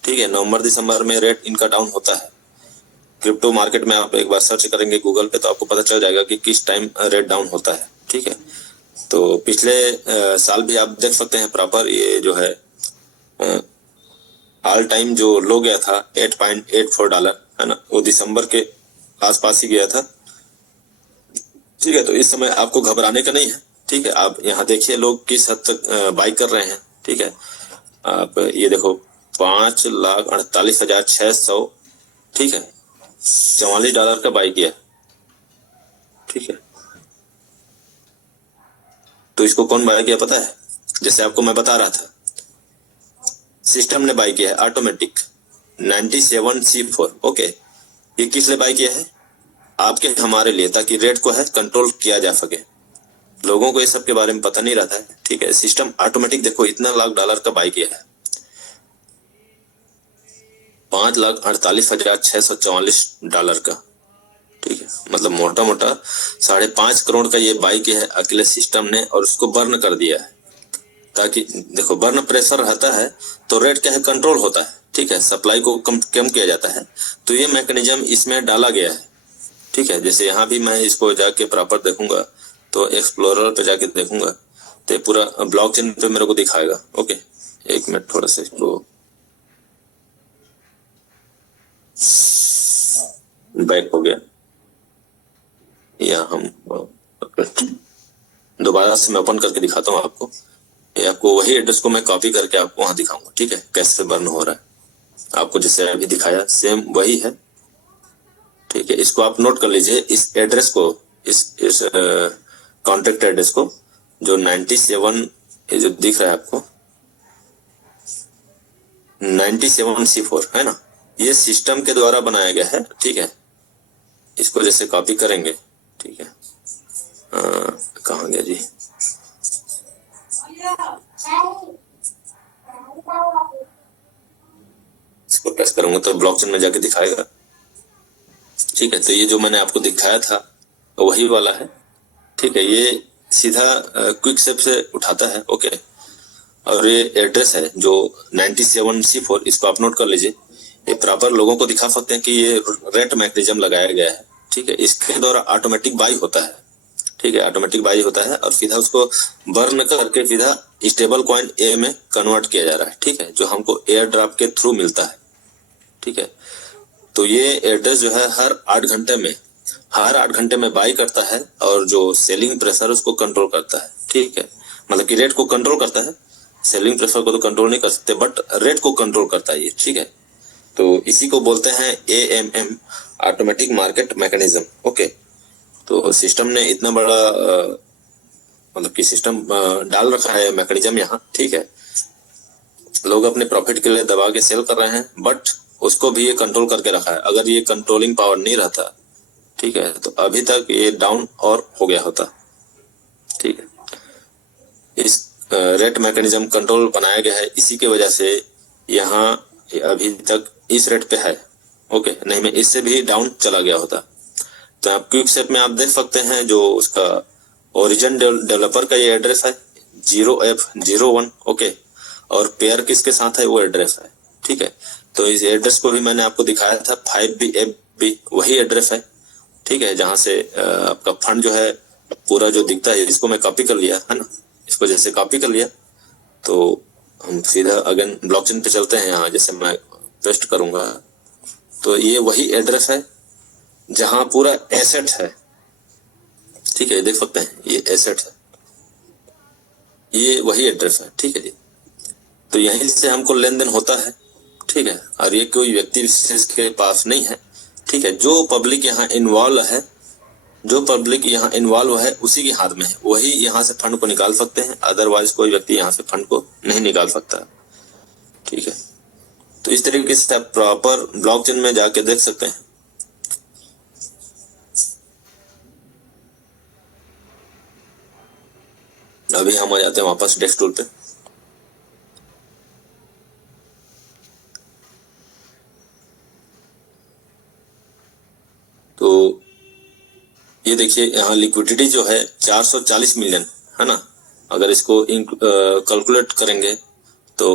ठीक है, नवंबर दिसंबर में रेट इनका डाउन होता है। क्रिप्टो मार्केट में आप एक बार सर्च करेंगे गूगल पे तो आपको पता चल जाएगा कि किस टाइम रेट डाउन होता है। ठीक है, तो पिछले साल भी आप देख सकते हैं प्रॉपर। ये जो है ऑल टाइम जो लो गया था $8.84, है ना, वो दिसंबर के आसपास ही गया था। ठीक है, तो इस समय आपको घबराने का नहीं है। ठीक है, आप यहाँ देखिए लोग किस हद तक बाई कर रहे हैं। ठीक है, आप ये देखो $5,48,600, ठीक है, $44 का बाई किया। ठीक है, तो इसको कौन बाई किया पता है? जैसे आपको मैं बता रहा था, सिस्टम ने बाई किया है ऑटोमेटिक 97C4। ओके, ये किस लिए बाई किया है? आपके हमारे लिए, ताकि रेट को है कंट्रोल किया जा सके। लोगों को ये सब के बारे में पता नहीं रहता है। ठीक है, सिस्टम ऑटोमेटिक देखो इतना $1,00,000 का बाई किया है, $5,48,644 का। ठीक है, मतलब मोटा मोटा 5.5 करोड़ का ये बाई किया है अकेले सिस्टम ने, और उसको बर्न कर दिया है। ताकि देखो बर्न प्रेशर रहता है तो रेट क्या है, कंट्रोल होता है। ठीक है, सप्लाई को कम किया जाता है। तो ये मैकेनिज्म इसमें डाला गया है। ठीक है, जैसे यहाँ भी मैं इसको जाके प्रॉपर देखूंगा, तो एक्सप्लोरर पे जाके देखूंगा तो पूरा ब्लॉकचेन पे मेरे को दिखाएगा। ओके, एक मिनट, थोड़ा सा इसको बैक हो गया, या हम दोबारा से मैं ओपन करके दिखाता हूँ आपको। ये आपको वही एड्रेस को मैं कॉपी करके आपको वहां दिखाऊंगा। ठीक है, कैसे बर्न हो रहा है, आपको जैसे अभी दिखाया सेम वही है। ठीक है, इसको आप नोट कर लीजिए, इस एड्रेस को, इस कॉन्टेक्ट एड्रेस को, जो 97 ये जो दिख रहा है आपको 97C4, है ना, ये सिस्टम के द्वारा बनाया गया है। ठीक है, इसको जैसे कॉपी करेंगे, ठीक है, कहाँ गया जी, इसको प्रेस करूंगा तो ब्लॉकचेन में जाके दिखाएगा। ठीक है, तो ये जो मैंने आपको दिखाया था वही वाला है। ठीक है, ये सीधा क्विक सेप से उठाता है। ओके, और ये एड्रेस है जो 97C4, इसको आप नोट कर लीजिए। ये प्रॉपर लोगों को दिखा सकते हैं कि ये रेट मैकेनिज्म लगाया गया है। ठीक है, इसके द्वारा ऑटोमेटिक बाई होता है। ठीक है, ऑटोमेटिक बाई होता है और सीधा उसको बर्न करके सीधा स्टेबल कॉइन ए में कन्वर्ट किया जा रहा है। ठीक है, जो हमको एयर ड्रॉप के थ्रू मिलता है। ठीक है, तो ये एड्रेस जो है हर 8 घंटे में बाई करता है और जो सेलिंग प्रेशर उसको कंट्रोल करता है। ठीक है, मतलब कि रेट को कंट्रोल करता है, सेलिंग प्रेशर को तो कंट्रोल नहीं कर सकते बट रेट को कंट्रोल करता है ये। ठीक है, तो इसी को बोलते हैं AMM, automatic market mechanism. Okay, तो सिस्टम ने इतना बड़ा मतलब कि सिस्टम डाल रखा है मैकेनिज्म यहाँ। ठीक है, लोग अपने प्रॉफिट के लिए दबा के सेल कर रहे हैं बट उसको भी ये कंट्रोल करके रखा है। अगर ये कंट्रोलिंग पावर नहीं रहता, ठीक है, तो अभी तक ये डाउन और हो गया होता। ठीक है, इस रेट मैकेनिज्म कंट्रोल बनाया गया है, इसी के वजह से यहाँ अभी तक इस रेट पे है। ओके, नहीं मैं इससे भी डाउन चला गया होता। तो आप क्विक सेट में आप देख सकते हैं जो उसका ओरिजिन डेवलपर का ये एड्रेस है 0F01। ओके, और पेयर किसके साथ है वो एड्रेस है। ठीक है, तो इस एड्रेस को भी मैंने आपको दिखाया था 5BFB, वही एड्रेस है। ठीक है, जहां से आपका फंड जो है पूरा जो दिखता है, इसको मैं कॉपी कर लिया है ना, इसको जैसे कॉपी कर लिया तो हम सीधा अगेन ब्लॉकचेन पे चलते हैं। यहाँ जैसे मैं पेस्ट करूंगा तो ये वही एड्रेस है जहां पूरा एसेट है। ठीक है, देख सकते हैं ये एसेट है, ये वही एड्रेस है। ठीक है जी, तो यहीं से हमको लेन देन होता है। ठीक है, और ये कोई व्यक्ति विशेष के पास नहीं है। ठीक है, जो पब्लिक यहाँ इन्वॉल्व है, जो पब्लिक यहाँ इन्वॉल्व है उसी के हाथ में है, वही यहाँ से फंड को निकाल सकते हैं, अदरवाइज कोई व्यक्ति यहाँ से फंड को नहीं निकाल सकता। ठीक है, तो इस तरीके से आप प्रॉपर ब्लॉकचेन में जाके देख सकते हैं। अभी हम आ जाते हैं वापस डेस्क टूल पे। तो ये देखिए यहाँ लिक्विडिटी जो है 440 मिलियन है ना। अगर इसको कैलकुलेट करेंगे तो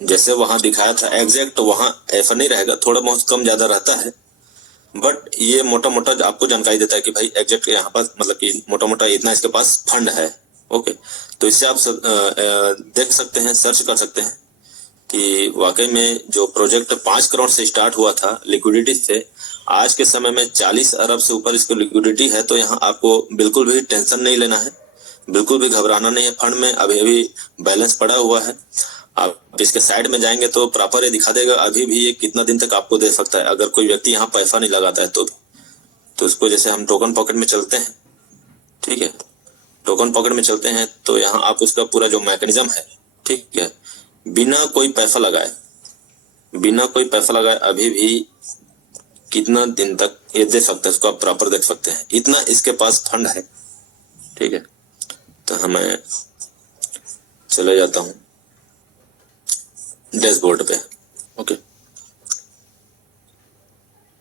जैसे वहां दिखाया था एग्जैक्ट वहां ऐसा नहीं रहेगा, थोड़ा बहुत कम ज्यादा रहता है, बट ये मोटा मोटा आपको जानकारी देता है कि भाई एग्जैक्ट यहाँ पास मतलब कि मोटा मोटा इतना इसके पास फंड है। ओके, तो इससे आप देख सकते हैं, सर्च कर सकते हैं कि वाकई में जो प्रोजेक्ट 5 करोड़ से स्टार्ट हुआ था लिक्विडिटी से, आज के समय में 40 अरब से ऊपर इसको लिक्विडिटी है। तो यहाँ आपको बिल्कुल भी टेंशन नहीं लेना है, बिल्कुल भी घबराना नहीं है। फंड में अभी अभी बैलेंस पड़ा हुआ है। आप इसके साइड में जाएंगे तो प्रॉपर ये दिखा देगा अभी भी ये कितना दिन तक आपको दे सकता है। अगर कोई व्यक्ति यहाँ पैसा नहीं लगाता है तो उसको जैसे हम टोकन पॉकेट में चलते हैं। ठीक है, टोकन पॉकेट में चलते हैं तो यहाँ आप उसका पूरा जो मैकेनिज्म है, ठीक है, बिना कोई पैसा लगाए अभी भी कितना दिन तक ये दे सकते हैं, उसको आप प्रॉपर देख सकते हैं, इतना इसके पास फंड है। ठीक है, तो हमें चले जाता हूं डैशबोर्ड पे। ओके,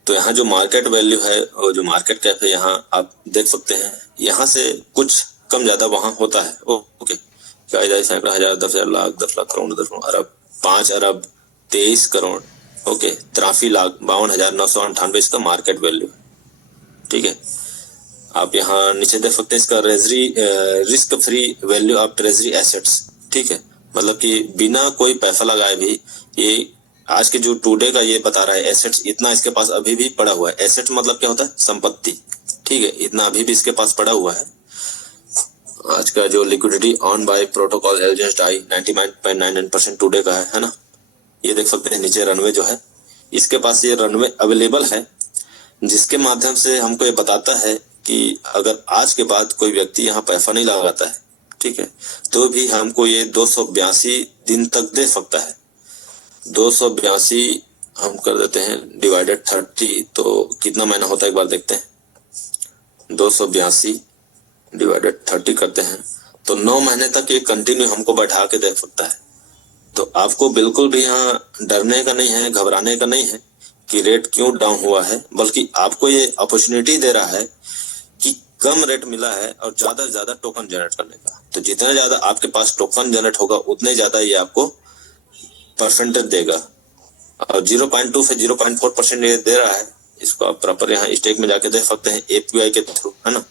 तो यहाँ जो मार्केट वैल्यू है और जो मार्केट कैप है यहाँ आप देख सकते हैं, यहाँ से कुछ कम ज्यादा वहां होता है। ओके, सैकड़ा, हजार, 10,000, लाख, 10 लाख, करोड़, 10 अरब, 5 अरब, 23 करोड़, ओके, 83 लाख, 52,998 इसका मार्केट वैल्यू। ठीक है, आप यहाँ नीचे देख सकते हैं इसका risk free value of treasury assets. ठीक है, मतलब कि बिना कोई पैसा लगाए भी ये आज के जो टुडे का ये बता रहा है एसेट्स इतना इसके पास अभी भी पड़ा हुआ है। एसेट मतलब क्या होता है, संपत्ति। ठीक है, इतना अभी भी इसके पास पड़ा हुआ है। आज का जो लिक्विडिटी ऑन बाय प्रोटोकॉल एलजेस्ट आई 99.99% टुडे का है ना। ये देख सकते हैं नीचे रनवे जो है, इसके पास ये रनवे अवेलेबल है, जिसके माध्यम से हमको ये बताता है कि अगर आज के बाद कोई व्यक्ति यहाँ पैसा नहीं लगाता है, ठीक है, तो भी हमको ये 282 दिन तक दे सकता है। 282 हम कर देते हैं डिवाइडेड 30, तो कितना महीना होता है एक बार देखते हैं। 282 डिवाइडेड 30 करते हैं तो 9 महीने तक ये कंटिन्यू हमको बैठा के दे सकता है। तो आपको बिल्कुल भी यहाँ डरने का नहीं है, घबराने का नहीं है कि रेट क्यों डाउन हुआ है, बल्कि आपको ये अपॉर्चुनिटी दे रहा है कि कम रेट मिला है और ज्यादा से ज्यादा टोकन जनरेट करने का। तो जितना ज्यादा आपके पास टोकन जनरेट होगा उतने ज्यादा ये आपको परसेंटेज देगा। और 0.2 से 0.4% ये दे रहा है। इसको आप प्रॉपर यहाँ स्टेक में जाके देख सकते हैं API के थ्रू, है ना।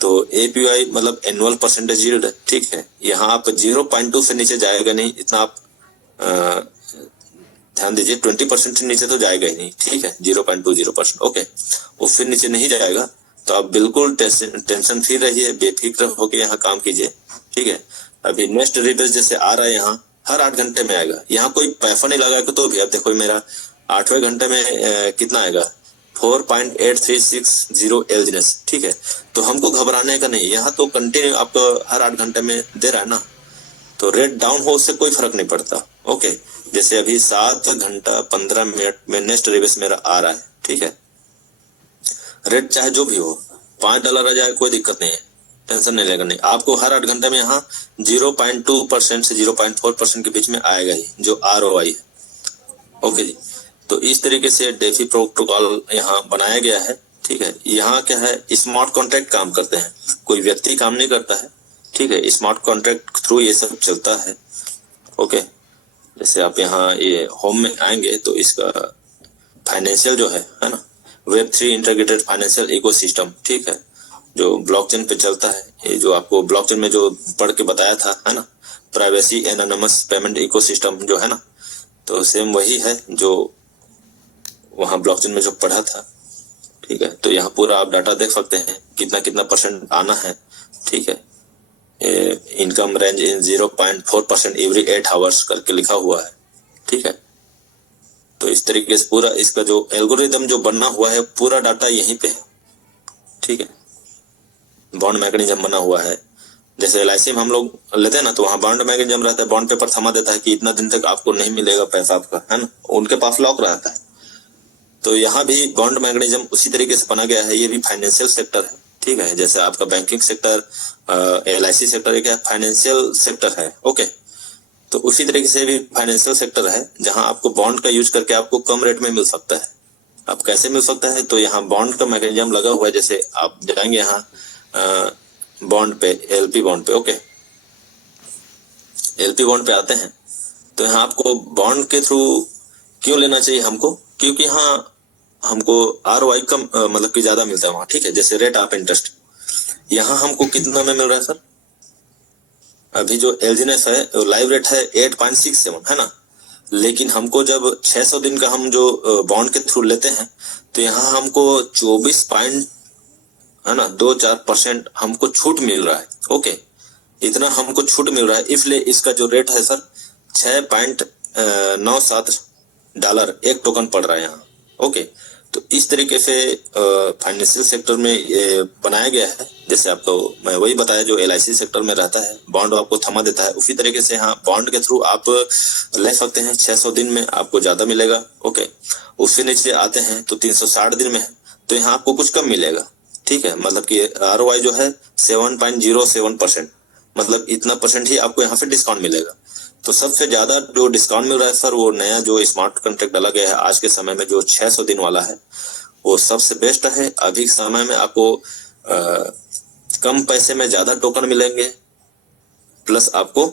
तो APY मतलब एनुअल परसेंटेज यील्ड, ठीक है। यहाँ आप 0.2 से नीचे जाएगा नहीं, इतना आप ध्यान दीजिए। 20% से नीचे तो जाएगा ही नहीं, ठीक है। 0.20%, ओके। उससे नीचे नहीं जाएगा, तो आप बिल्कुल टेंशन फ्री रहिए, बेफिक्र होकर यहाँ काम कीजिए, ठीक है। अभी नेक्स्ट रिवर्स जैसे आ रहा है, यहाँ हर 8 घंटे में आएगा। यहाँ कोई पैसा नहीं लगा तो भी अब देखो मेरा 8वें घंटे में कितना आएगा, 4.8360 एलजीनेस, ठीक है। तो हमको घबराने का नहीं, यहाँ तो कंटिन्यू आपको हर 8 घंटे में दे रहा है ना, तो रेट डाउन हो उससे कोई फर्क नहीं पड़ता, ओके। जैसे अभी 7 घंटा 15 मिनट में नेक्स्ट रिवर्स मेरा आ रहा है, ठीक है। रेट चाहे जो भी हो, $5 आ जाए कोई दिक्कत नहीं है, टेंशन नहीं लेगा नहीं। आपको हर 8 घंटे में यहाँ 0.2% से 0.4% के बीच में आएगा ही, जो ROI है, ओके जी। तो इस तरीके से डेफी प्रोटोकॉल यहाँ बनाया गया है, ठीक है। यहाँ क्या है, स्मार्ट कॉन्ट्रैक्ट काम करते हैं, कोई व्यक्ति काम नहीं करता है, ठीक है। स्मार्ट कॉन्ट्रैक्ट थ्रू ये सब चलता है, ओके। जैसे आप यहाँ ये होम में आएंगे तो इसका फाइनेंशियल जो है ना, Web3 इंटीग्रेटेड फाइनेंशियल इकोसिस्टम, ठीक है, जो ब्लॉकचेन पे चलता है। ये जो आपको ब्लॉकचेन में जो पढ़ के बताया था, है ना, प्राइवेसी एनोनिमस पेमेंट इकोसिस्टम जो है ना, तो सेम वही है जो वहाँ ब्लॉकचेन में जो पढ़ा था, ठीक है। तो यहाँ पूरा आप डाटा देख सकते हैं, कितना कितना % आना है, ठीक है। इनकम रेंज इन 0.4% एवरी 8 आवर्स करके लिखा हुआ है, ठीक है। तो इस तरीके से पूरा इसका जो एल्गोरिदम जो बना हुआ है, पूरा डाटा यहीं पे है, ठीक है। बॉन्ड मैकेनिज्म बना हुआ है, जैसे LIC में हम लोग लेते हैं ना, तो वहाँ बॉन्ड मैकेनिज्म रहता है, बॉन्ड पेपर थमा देता है कि इतना दिन तक आपको नहीं मिलेगा पैसा आपका, है ना, उनके पास लॉक रहता है। तो यहाँ भी बॉन्ड मैकेनिज्म उसी तरीके से बना गया है। ये भी फाइनेंशियल सेक्टर है, ठीक है। जैसे आपका बैंकिंग सेक्टर, LIC सेक्टर एक फाइनेंशियल सेक्टर है, ओके। तो उसी तरीके से भी फाइनेंशियल सेक्टर है, जहां आपको बॉन्ड का यूज करके आपको कम रेट में मिल सकता है। अब कैसे मिल सकता है, तो यहाँ बॉन्ड का मैकेनिज्म लगा हुआ है। जैसे आप जाएंगे यहाँ बॉन्ड पे, LP बॉन्ड पे, ओके, LP बॉन्ड पे आते हैं, तो यहाँ आपको बॉन्ड के थ्रू क्यों लेना चाहिए हमको, क्योंकि यहाँ हमको ROI कम मतलब कि ज्यादा मिलता है वहाँ, ठीक है। जैसे रेट ऑफ इंटरेस्ट यहाँ हमको कितना में मिल रहा है सर, अभी जो एलजीनेस है लाइव रेट है 8.67, है ना, लेकिन हमको जब 600 दिन का हम जो बॉन्ड के थ्रू लेते हैं, तो यहाँ हमको 24.24% हमको छूट मिल रहा है, ओके। इतना हमको छूट मिल रहा है, इसलिए इसका जो रेट है सर $6.97 एक टोकन पड़ रहा है यहाँ, ओके। तो इस तरीके से फाइनेंशियल सेक्टर में ये बनाया गया है। जैसे आपको मैं वही बताया जो LIC सेक्टर में रहता है, बॉन्ड आपको थमा देता है, उसी तरीके से यहाँ बॉन्ड के थ्रू आप ले सकते हैं। 600 दिन में आपको ज्यादा मिलेगा, ओके। उससे नीचे आते हैं तो 360 दिन में है, तो यहाँ आपको कुछ कम मिलेगा, ठीक है। मतलब कि ROI जो है 7.07%, मतलब इतना % ही आपको यहाँ से डिस्काउंट मिलेगा। तो सबसे ज्यादा जो डिस्काउंट मिल रहा है सर, वो नया जो स्मार्ट कॉन्ट्रैक्ट डाला गया है आज के समय में, जो 600 दिन वाला है, वो सबसे बेस्ट है। अभी के समय में आपको कम पैसे में ज्यादा टोकन मिलेंगे, प्लस आपको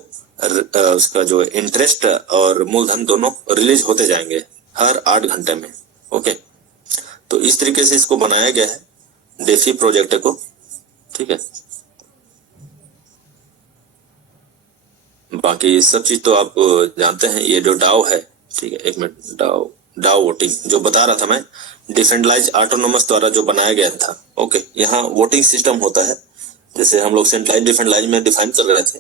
उसका जो इंटरेस्ट और मूलधन दोनों रिलीज होते जाएंगे हर 8 घंटे में, ओके। तो इस तरीके से इसको बनाया गया है डेफी प्रोजेक्ट को, ठीक है। बाकी सब चीज तो आप जानते हैं। ये जो डाओ है, ठीक है, एक मिनट, डाओ वोटिंग जो बता रहा था मैं, डिसेंट्रलाइज ऑटोनोमस द्वारा जो बनाया गया था, ओके। यहाँ वोटिंग सिस्टम होता है, जैसे हम लोग सेंट्रलाइज डिसेंट्रलाइज में डिफाइन कर रहे थे,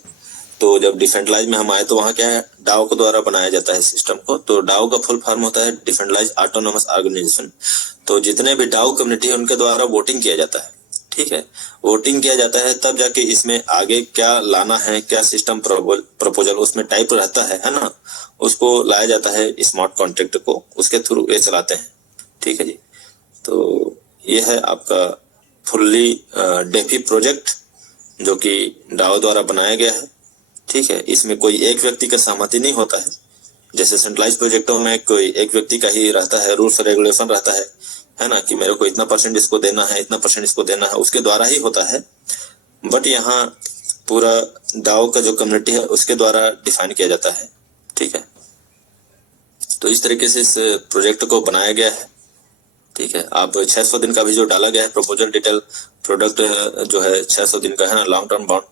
तो जब डिसेंट्रलाइज में हम आए तो वहाँ क्या है, डाओ के द्वारा बनाया जाता है सिस्टम को। तो डाओ का फुल फॉर्म होता है डिसेंट्रलाइज ऑटोनोमस ऑर्गेनाइजेशन। तो जितने भी डाओ कम्युनिटी है उनके द्वारा वोटिंग किया जाता है, ठीक है। वोटिंग किया जाता है, तब जाके इसमें आगे क्या लाना है, क्या सिस्टम प्रपोजल उसमें टाइप रहता है ना, उसको लाया जाता है स्मार्ट कॉन्ट्रैक्ट को, उसके थ्रू ये चलाते हैं, ठीक है जी। तो ये है आपका फुल्ली डेफी प्रोजेक्ट जो कि डाओ द्वारा बनाया गया है, ठीक है। इसमें कोई एक व्यक्ति का सहमति नहीं होता है, जैसे सेंट्रलाइज प्रोजेक्टों में कोई एक व्यक्ति का ही रहता है, रूल्स रेगुलेशन रहता है ना, कि मेरे को इतना % इसको देना है, इतना % इसको देना है, उसके द्वारा ही होता है। बट यहाँ पूरा डाओ का जो कम्युनिटी है उसके द्वारा डिफाइन किया जाता है, ठीक है। तो इस तरीके से इस प्रोजेक्ट को बनाया गया है, ठीक है। आप 600 दिन का भी जो डाला गया है प्रपोजल डिटेल प्रोडक्ट जो है 600 दिन का है ना लॉन्ग टर्म बॉन्ड,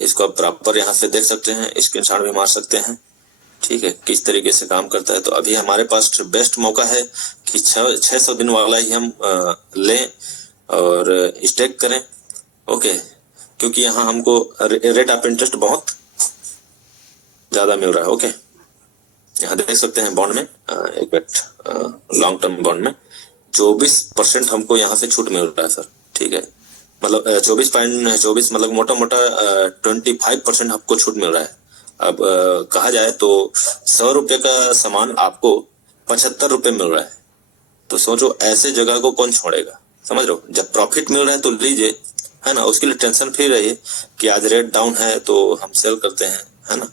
इसको आप प्रॉपर यहाँ से देख सकते हैं, स्क्रीनशॉट भी मार सकते हैं। ठीक है, किस तरीके से काम करता है। तो अभी हमारे पास बेस्ट मौका है कि 600 दिन वाला ही हम लें और स्टेक करें। ओके, क्योंकि यहाँ हमको रेट ऑफ इंटरेस्ट बहुत ज्यादा मिल रहा है। ओके, यहाँ देख सकते हैं बॉन्ड में एक मिनट लॉन्ग टर्म बॉन्ड में 24% हमको यहाँ से छूट मिल रहा है सर। ठीक है, मतलब 24 मतलब मोटा मोटा 25% आपको छूट मिल रहा है। अब कहा जाए तो 100 रुपए का सामान आपको 75 रुपए मिल रहा है। तो सोचो ऐसे जगह को कौन छोड़ेगा, समझ रहे हो। जब प्रॉफिट मिल रहा है तो लीजिए, है ना। उसके लिए टेंशन फ्री रहिए कि आज रेट डाउन है तो हम सेल करते हैं, है ना।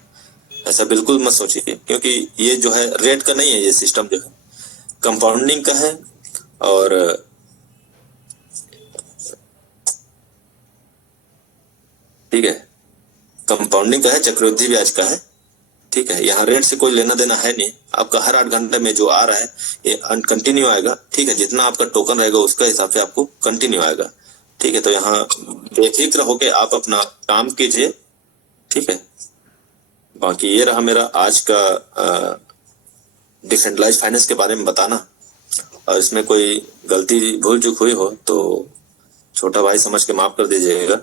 ऐसा बिल्कुल मत सोचिए, क्योंकि ये जो है रेट का नहीं है, ये सिस्टम जो है कंपाउंडिंग का है। और ठीक है, कंपाउंडिंग का है, चक्रवृद्धि ब्याज का है। ठीक है, यहाँ रेट से कोई लेना देना है नहीं। आपका हर 8 घंटे में जो आ रहा है ये कंटिन्यू आएगा। ठीक है, जितना आपका टोकन रहेगा उसका हिसाब से आपको कंटिन्यू आएगा। ठीक है, तो यहाँ बेफिक्र होके आप अपना काम कीजिए। ठीक है, बाकी ये रहा मेरा आज का डिसेंट्रलाइज्ड फाइनेंस के बारे में बताना। और इसमें कोई गलती भूल चूक हुई हो तो छोटा भाई समझ के माफ कर दीजिएगा,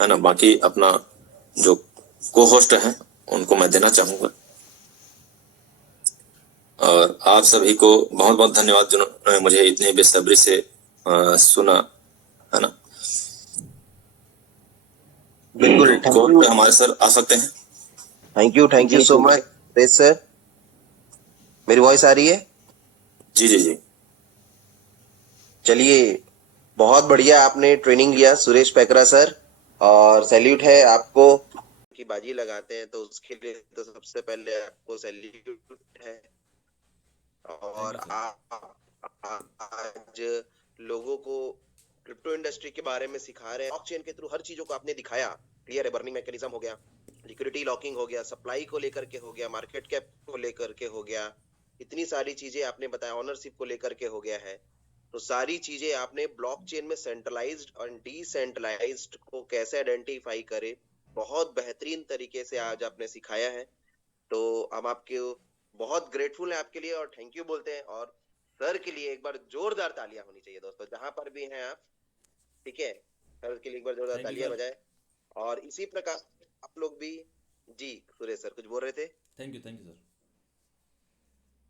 है ना। बाकी अपना जो को होस्ट है उनको मैं देना चाहूंगा। और आप सभी को बहुत बहुत धन्यवाद जिन्होंने मुझे इतनी बेसब्री से सुना, है ना। बिल्कुल, कोर्ट पे हमारे सर आ सकते हैं। Thank you so much sir. मेरी वॉइस आ रही है? जी जी जी। चलिए, बहुत बढ़िया आपने ट्रेनिंग लिया सुरेश पैकरा सर, और सैल्यूट है आपको की बाजी लगाते हैं तो उसके लिए तो सबसे पहले आपको सैल्यूट है। और आज लोगों को क्रिप्टो इंडस्ट्री के बारे में सिखा रहे हैं। ब्लॉकचेन के थ्रू हर चीजों को आपने दिखाया। क्लियर है, बर्निंग मैकेनिज्म हो गया, लिक्विडिटी लॉकिंग हो गया, सप्लाई को लेकर के हो गया, मार्केट कैप को लेकर के हो गया, इतनी सारी चीजें आपने बताया, ऑनरशिप को लेकर के हो गया है। तो सारी चीजें आपने ब्लॉकचेन में सेंट्रलाइज्ड और डिसेंट्रलाइज्ड को कैसे आइडेंटिफाई करे, बहुत बेहतरीन तरीके से आज आपने सिखाया है। तो हम आपके बहुत ग्रेटफुल हैं आपके लिए और थैंक यू बोलते हैं। और सर के लिए एक बार जोरदार तालियां होनी चाहिए दोस्तों, जहां पर भी हैं आप। ठीक है, सर के लिए एक बार जोरदार तालियां बजाए। और इसी प्रकार आप लोग भी जी, सुरेश सर कुछ बोल रहे थे? थैंक यू सर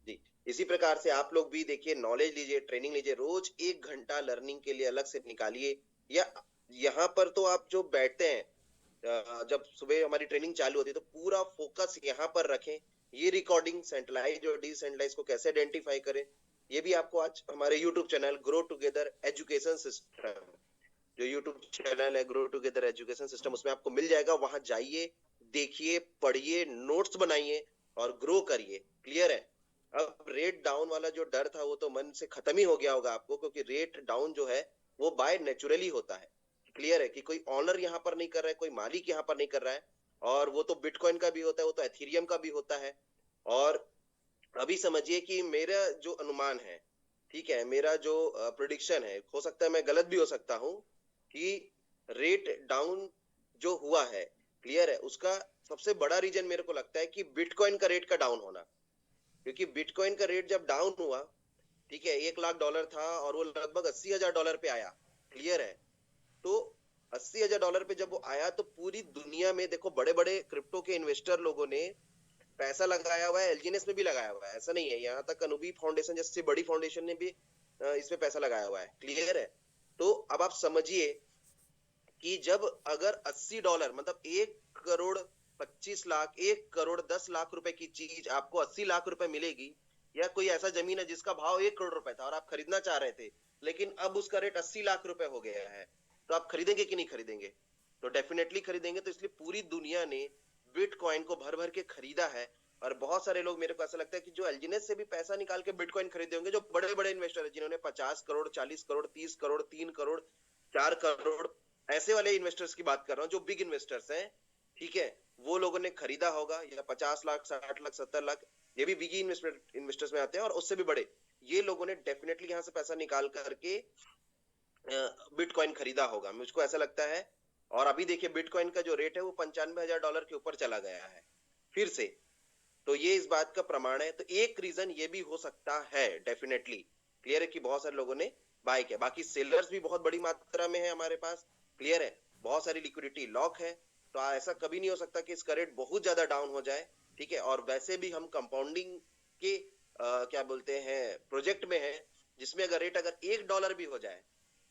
जी, इसी प्रकार से आप लोग भी देखिए, नॉलेज लीजिए, ट्रेनिंग लीजिए, रोज 1 घंटा लर्निंग के लिए अलग से निकालिए। या यहाँ पर तो आप जो बैठते हैं, जब सुबह हमारी ट्रेनिंग चालू होती है तो पूरा फोकस यहाँ पर रखें। ये रिकॉर्डिंग सेंट्रलाइज और डिसेंट्रलाइज को कैसे आइडेंटिफाई करें, ये भी आपको आज हमारे YouTube channel grow together education system, जो यूट्यूब चैनल है ग्रो टुगेदर एजुकेशन सिस्टम, उसमें आपको मिल जाएगा। वहां जाइए, देखिए, पढ़िए, नोट्स बनाइए और ग्रो करिए। क्लियर है। अब रेट डाउन वाला जो डर था वो तो मन से खत्म ही हो गया होगा आपको, क्योंकि रेट डाउन जो है वो बाय नेचुरली होता है। क्लियर है कि कोई ऑनर यहाँ पर नहीं कर रहा है, कोई मालिक यहाँ पर नहीं कर रहा है। और वो तो बिटकॉइन का भी होता है, वो तो एथेरियम का भी होता है। और अभी समझिए कि मेरा जो अनुमान है, ठीक है, मेरा जो प्रेडिक्शन है, हो सकता है मैं गलत भी हो सकता हूँ, कि रेट डाउन जो हुआ है, क्लियर है, उसका सबसे बड़ा रीजन मेरे को लगता है कि बिटकॉइन का रेट का डाउन होना। क्योंकि बिटकॉइन का रेट जब डाउन हुआ, ठीक है, $1,00,000 था और वो लगभग $80,000 पे आया। क्लियर है। तो $80,000 पे जब वो आया तो पूरी दुनिया में देखो बड़े बड़े क्रिप्टो के इन्वेस्टर लोगों ने पैसा लगाया हुआ है। एलजीएनएस में भी लगाया हुआ है, ऐसा नहीं है। यहाँ तक अनुबी फाउंडेशन जैसे बड़ी फाउंडेशन ने भी इसमें पैसा लगाया हुआ है। क्लियर है। तो अब आप समझिए कि जब अगर $80 मतलब 1,25,00,000 1,10,00,000 रुपए की चीज आपको 80 लाख रुपए मिलेगी, या कोई ऐसा जमीन है जिसका भाव 1 करोड़ रुपए था और आप खरीदना चाह रहे थे, लेकिन अब उसका रेट 80 लाख रुपए हो गया है, तो आप खरीदेंगे कि नहीं खरीदेंगे? तो डेफिनेटली खरीदेंगे। तो इसलिए पूरी दुनिया ने बिटकॉइन को भर भर के खरीदा है। और बहुत सारे लोग, मेरे को ऐसा लगता है कि जो एलजीएनएस से भी पैसा निकाल के बिटकॉइन खरीदे होंगे, जो बड़े बड़े इन्वेस्टर है जिन्होंने 50 करोड़ 40 करोड़ 30 करोड़ 3 करोड़ 4 करोड़, ऐसे वाले इन्वेस्टर्स की बात कर रहा हूँ जो बिग इन्वेस्टर्स हैं, ठीक है, वो लोगों ने खरीदा होगा। या 50 लाख 60 लाख 70 लाख, ये भी बिग इन्वेस्टर्स में आते हैं, और उससे भी बड़े, ये लोगों ने डेफिनेटली यहाँ से पैसा निकाल करके बिटकॉइन खरीदा होगा, मुझको ऐसा लगता है। और अभी देखिए बिटकॉइन का जो रेट है वो $95,000 के ऊपर चला गया है फिर से। तो ये इस बात का प्रमाण है। तो एक रीजन ये भी हो सकता है डेफिनेटली, क्लियर है, कि बहुत सारे लोगों ने बाय किया। बाकी सेलर्स भी बहुत बड़ी मात्रा में है हमारे पास, क्लियर है, बहुत सारी लिक्विडिटी लॉक है। तो ऐसा कभी नहीं हो सकता कि इसका रेट बहुत ज्यादा डाउन हो जाए, ठीक है। और वैसे भी हम कंपाउंडिंग के क्या बोलते हैं प्रोजेक्ट में है, जिसमें अगर रेट अगर $1 भी हो जाए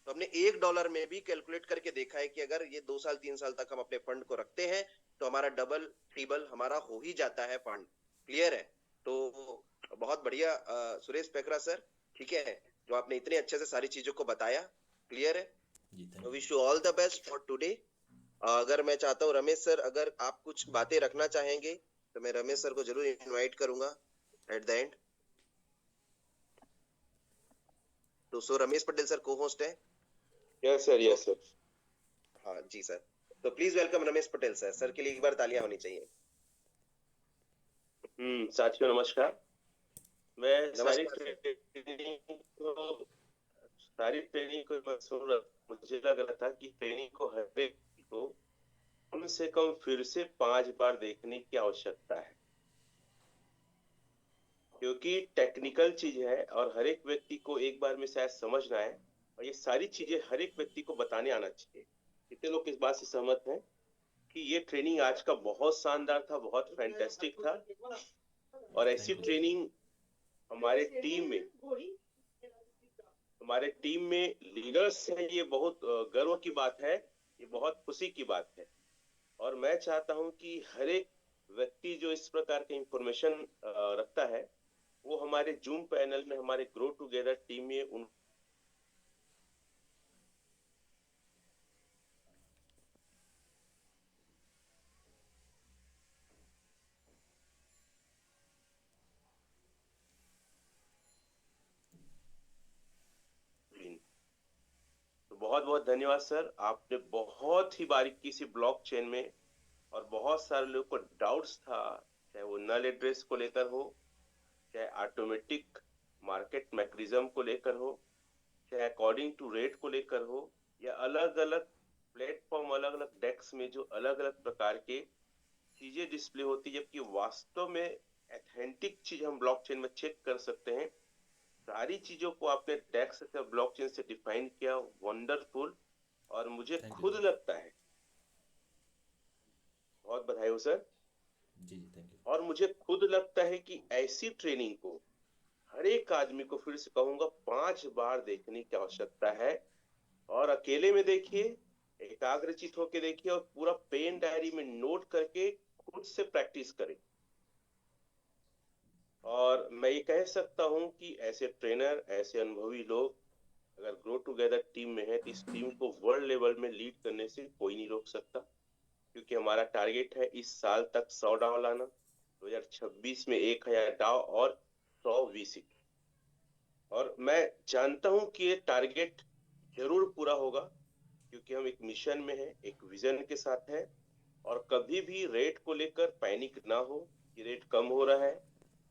तो हमने $1 में भी कैलकुलेट करके देखा है कि अगर ये 2 साल 3 साल तक हम अपने फंड को रखते हैं तो हमारा डबल ट्रिबल हमारा हो ही जाता है फंड, क्लियर है। तो बहुत बढ़िया सुरेश पेकरा सर, ठीक है, जो आपने इतने अच्छे से सारी चीजों को बताया, क्लियर है। जी thank wish you all the best for today. अगर मैं चाहता हूँ रमेश सर अगर आप कुछ बातें रखना चाहेंगे तो मैं रमेश सर को जरूर इनवाइट करूंगा एट द एंड। तो सो रमेश पटेल सर को होस्ट है। Yes sir, yes sir. हाँ जी सर, तो please welcome Ramesh Patel sir. Sir के लिए एक बार तालियां होनी चाहिए। साथियों नमस्कार। मैं सारी नमस्कार सर। ट्रेनिंग को मैं सुन रहा, मुझे लग रहा था कि ट्रेनिंग को हर व्यक्ति को कम से कम फिर से 5 बार देखने की आवश्यकता है, क्योंकि टेक्निकल चीज है और हर एक व्यक्ति को एक बार में शायद समझ ना आए, और ये सारी चीजें हर एक व्यक्ति को बताने आना चाहिए। कितने लोग इस बात से सहमत हैं कि ये ट्रेनिंग आज का बहुत शानदार था, बहुत फैंटास्टिक था। और ऐसी थैंक यू। ट्रेनिंग हमारे टीम में लीडर्स हैं, ये बहुत गर्व की बात है, ये बहुत खुशी की बात है। और मैं चाहता हूं कि हर एक व्यक्ति जो इस प्रकार के इंफॉर्मेशन रखता है वो हमारे जूम पैनल में, हमारे ग्रो टुगेदर टीम में उन तो बहुत बहुत धन्यवाद सर। आपने बहुत ही बारीकी से ब्लॉकचेन में, और बहुत सारे लोगों को डाउट्स था, चाहे वो नल एड्रेस को लेकर हो, चाहे ऑटोमेटिक मार्केट मैकेनिज्म को लेकर हो, चाहे अकॉर्डिंग टू रेट को लेकर हो, या अलग अलग प्लेटफॉर्म, अलग अलग डेस्क में जो अलग अलग प्रकार के चीजें डिस्प्ले होती है, जबकि वास्तव में ऑथेंटिक चीज हम ब्लॉकचेन में चेक कर सकते हैं। सारी चीजों को आपने डेस्क से ब्लॉकचेन से डिफाइन किया, वंडरफुल। और मुझे थैंक यू खुद सर। लगता है, बहुत बधाई हो सर। जी जी थैंक यू। और मुझे खुद लगता है कि ऐसी ट्रेनिंग को हर एक आदमी को, फिर से कहूंगा, 5 बार देखने की आवश्यकता है। और अकेले में देखिए, एकाग्रचित होकर देखिए, और पूरा पेन डायरी में नोट करके खुद से प्रैक्टिस करें। और मैं ये कह सकता हूं कि ऐसे ट्रेनर, ऐसे अनुभवी लोग अगर ग्रो टुगेदर टीम में है तो इस टीम को वर्ल्ड लेवल में लीड करने से कोई नहीं रोक सकता, क्योंकि हमारा टारगेट है इस साल तक 100 डाव लाना, 2026 में 1000 डाव और 100 वीसी। और मैं जानता हूं कि ये टारगेट जरूर पूरा होगा, क्योंकि हम एक मिशन में हैं, एक विजन के साथ हैं। और कभी भी रेट को लेकर पैनिक ना हो कि रेट कम हो रहा है,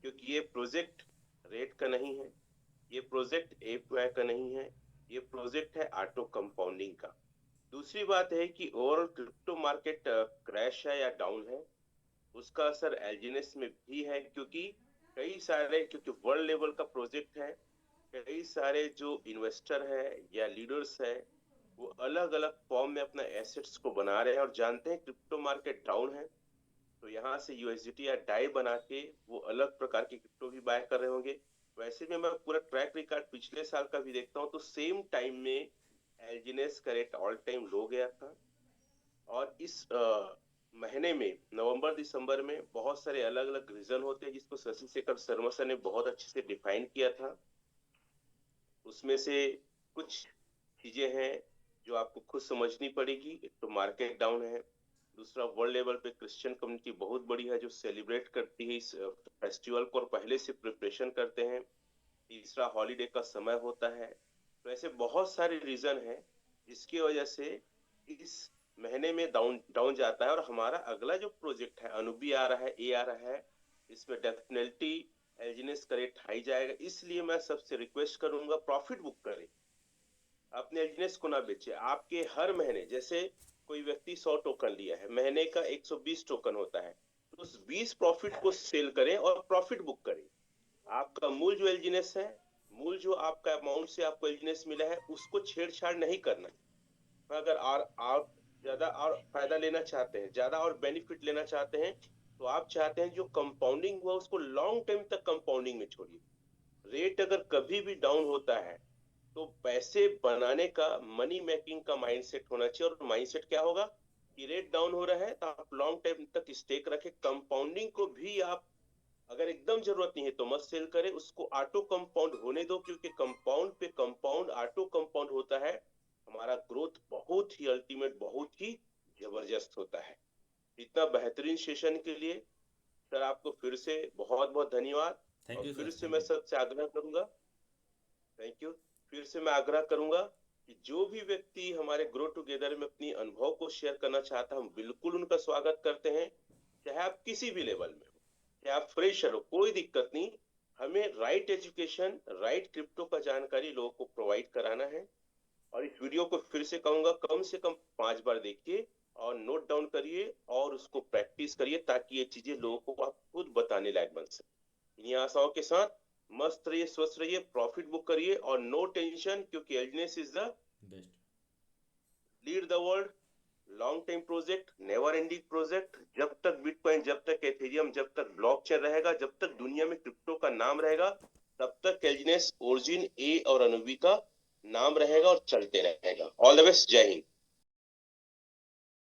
क्योंकि ये प्रोजेक्ट रेट का नहीं है, ये प्रोजेक्ट एपीआई का नहीं है, ये प्रोजेक्ट है ऑटो कंपाउंडिंग का। दूसरी बात है कि ओवरऑल क्रिप्टो मार्केट क्रैश है या डाउन है, उसका असर एलजीएनएस में भी है, क्योंकि वर्ल्ड लेवल का प्रोजेक्ट है, कई सारे जो इन्वेस्टर है या लीडर्स है वो अलग अलग फॉर्म में अपना एसेट्स को बना रहे हैं, और जानते हैं क्रिप्टो मार्केट डाउन है, तो यहाँ से यूएसडीटी या डाई बना के वो अलग प्रकार के क्रिप्टो भी बाय कर रहे होंगे। वैसे में मैं पूरा ट्रैक रिकॉर्ड पिछले साल का भी देखता हूँ, तो सेम टाइम में एलजीएनएस का रेट ऑल टाइम लो गया था। और इस महीने में नवंबर दिसंबर में बहुत सारे अलग अलग रीजन होते हैं, जिसको शशि शेखर शर्मा सर ने बहुत अच्छे से डिफाइन किया था। उसमें से कुछ चीजें हैं जो आपको खुद समझनी पड़ेगी। एक तो मार्केट डाउन है, दूसरा वर्ल्ड लेवल पे क्रिश्चियन कम्युनिटी बहुत बड़ी है जो सेलिब्रेट करती है इस फेस्टिवल को और पहले से प्रिपरेशन करते हैं, तीसरा हॉलीडे का समय होता है। तो ऐसे बहुत सारे रीजन हैं जिसकी वजह से इस महीने में डाउन जाता है। और हमारा अगला जो प्रोजेक्ट है, अनुबी आ रहा है, ए आ रहा है, इसमें डेफिनेटली एलजीएनएस का रेट हाई जाएगा। इसलिए मैं सबसे रिक्वेस्ट करूंगा प्रॉफिट बुक करें, अपने एलजीएनएस को ना बेचे। आपके हर महीने, जैसे कोई व्यक्ति 100 टोकन लिया है, महीने का 120 टोकन होता है, तो उस 20 प्रॉफिट को सेल करें और प्रॉफिट बुक करें। आपका मूल जो एलजीएनएस है, मूल जो आपका अमाउंट से आपको एलजीएनएस मिला है, उसको छेड़छाड़ नहीं करना। अगर आप ज्यादा और फायदा लेना चाहते हैं, ज्यादा और बेनिफिट लेना चाहते हैं, तो आप चाहते हैं जो कंपाउंडिंग हुआ उसको लॉन्ग टाइम तक कंपाउंडिंग में छोड़िए। रेट अगर कभी भी डाउन होता है तो पैसे बनाने का, मनी मेकिंग का माइंडसेट होना चाहिए। और माइंडसेट क्या होगा कि रेट डाउन हो रहा है तो आप लॉन्ग टाइम तक स्टेक रखें। कंपाउंडिंग को भी आप अगर एकदम जरूरत नहीं है तो मत सेल करें, उसको ऑटो कंपाउंड होने दो, क्योंकि कंपाउंड पे कंपाउंड ऑटो कंपाउंड होता है, हमारा ग्रोथ बहुत ही अल्टीमेट, बहुत ही जबरदस्त होता है। इतना बेहतरीन सेशन के लिए सर आपको फिर से बहुत बहुत धन्यवाद। थैंक और यू फिर सर, से मैं सबसे आग्रह करूंगा, थैंक यू, फिर से मैं आग्रह करूंगा कि जो भी व्यक्ति हमारे ग्रो टुगेदर में अपनी अनुभव को शेयर करना चाहता है, हम बिल्कुल उनका स्वागत करते हैं। चाहे आप किसी भी लेवल में हो, चाहे आप फ्रेशर हो, कोई दिक्कत नहीं। हमें राइट एजुकेशन, राइट क्रिप्टो का जानकारी लोगों को प्रोवाइड कराना है। और इस वीडियो को फिर से कहूंगा, कम से कम 5 बार देखिए और नोट डाउन करिए और उसको प्रैक्टिस करिए, ताकि ये चीजें लोगों को आप खुद बताने लायक बन सके। इन्हीं आशाओं के साथ मस्त रहिए, स्वस्थ रहिए, प्रॉफिट बुक करिए और नो टेंशन, क्योंकि एलजीएनएस is the best. Lead the world long time project, never ending project. जब तक बिटकॉइन, जब तक एथेरियम, जब तक ब्लॉकचेन रहेगा, जब तक दुनिया में क्रिप्टो का नाम रहेगा, तब तक एलजीएनएस, ओरिजिन, ए और अनुवी का नाम रहेगा और चलते रहेगा। ऑल द बेस्ट, जय हिंद।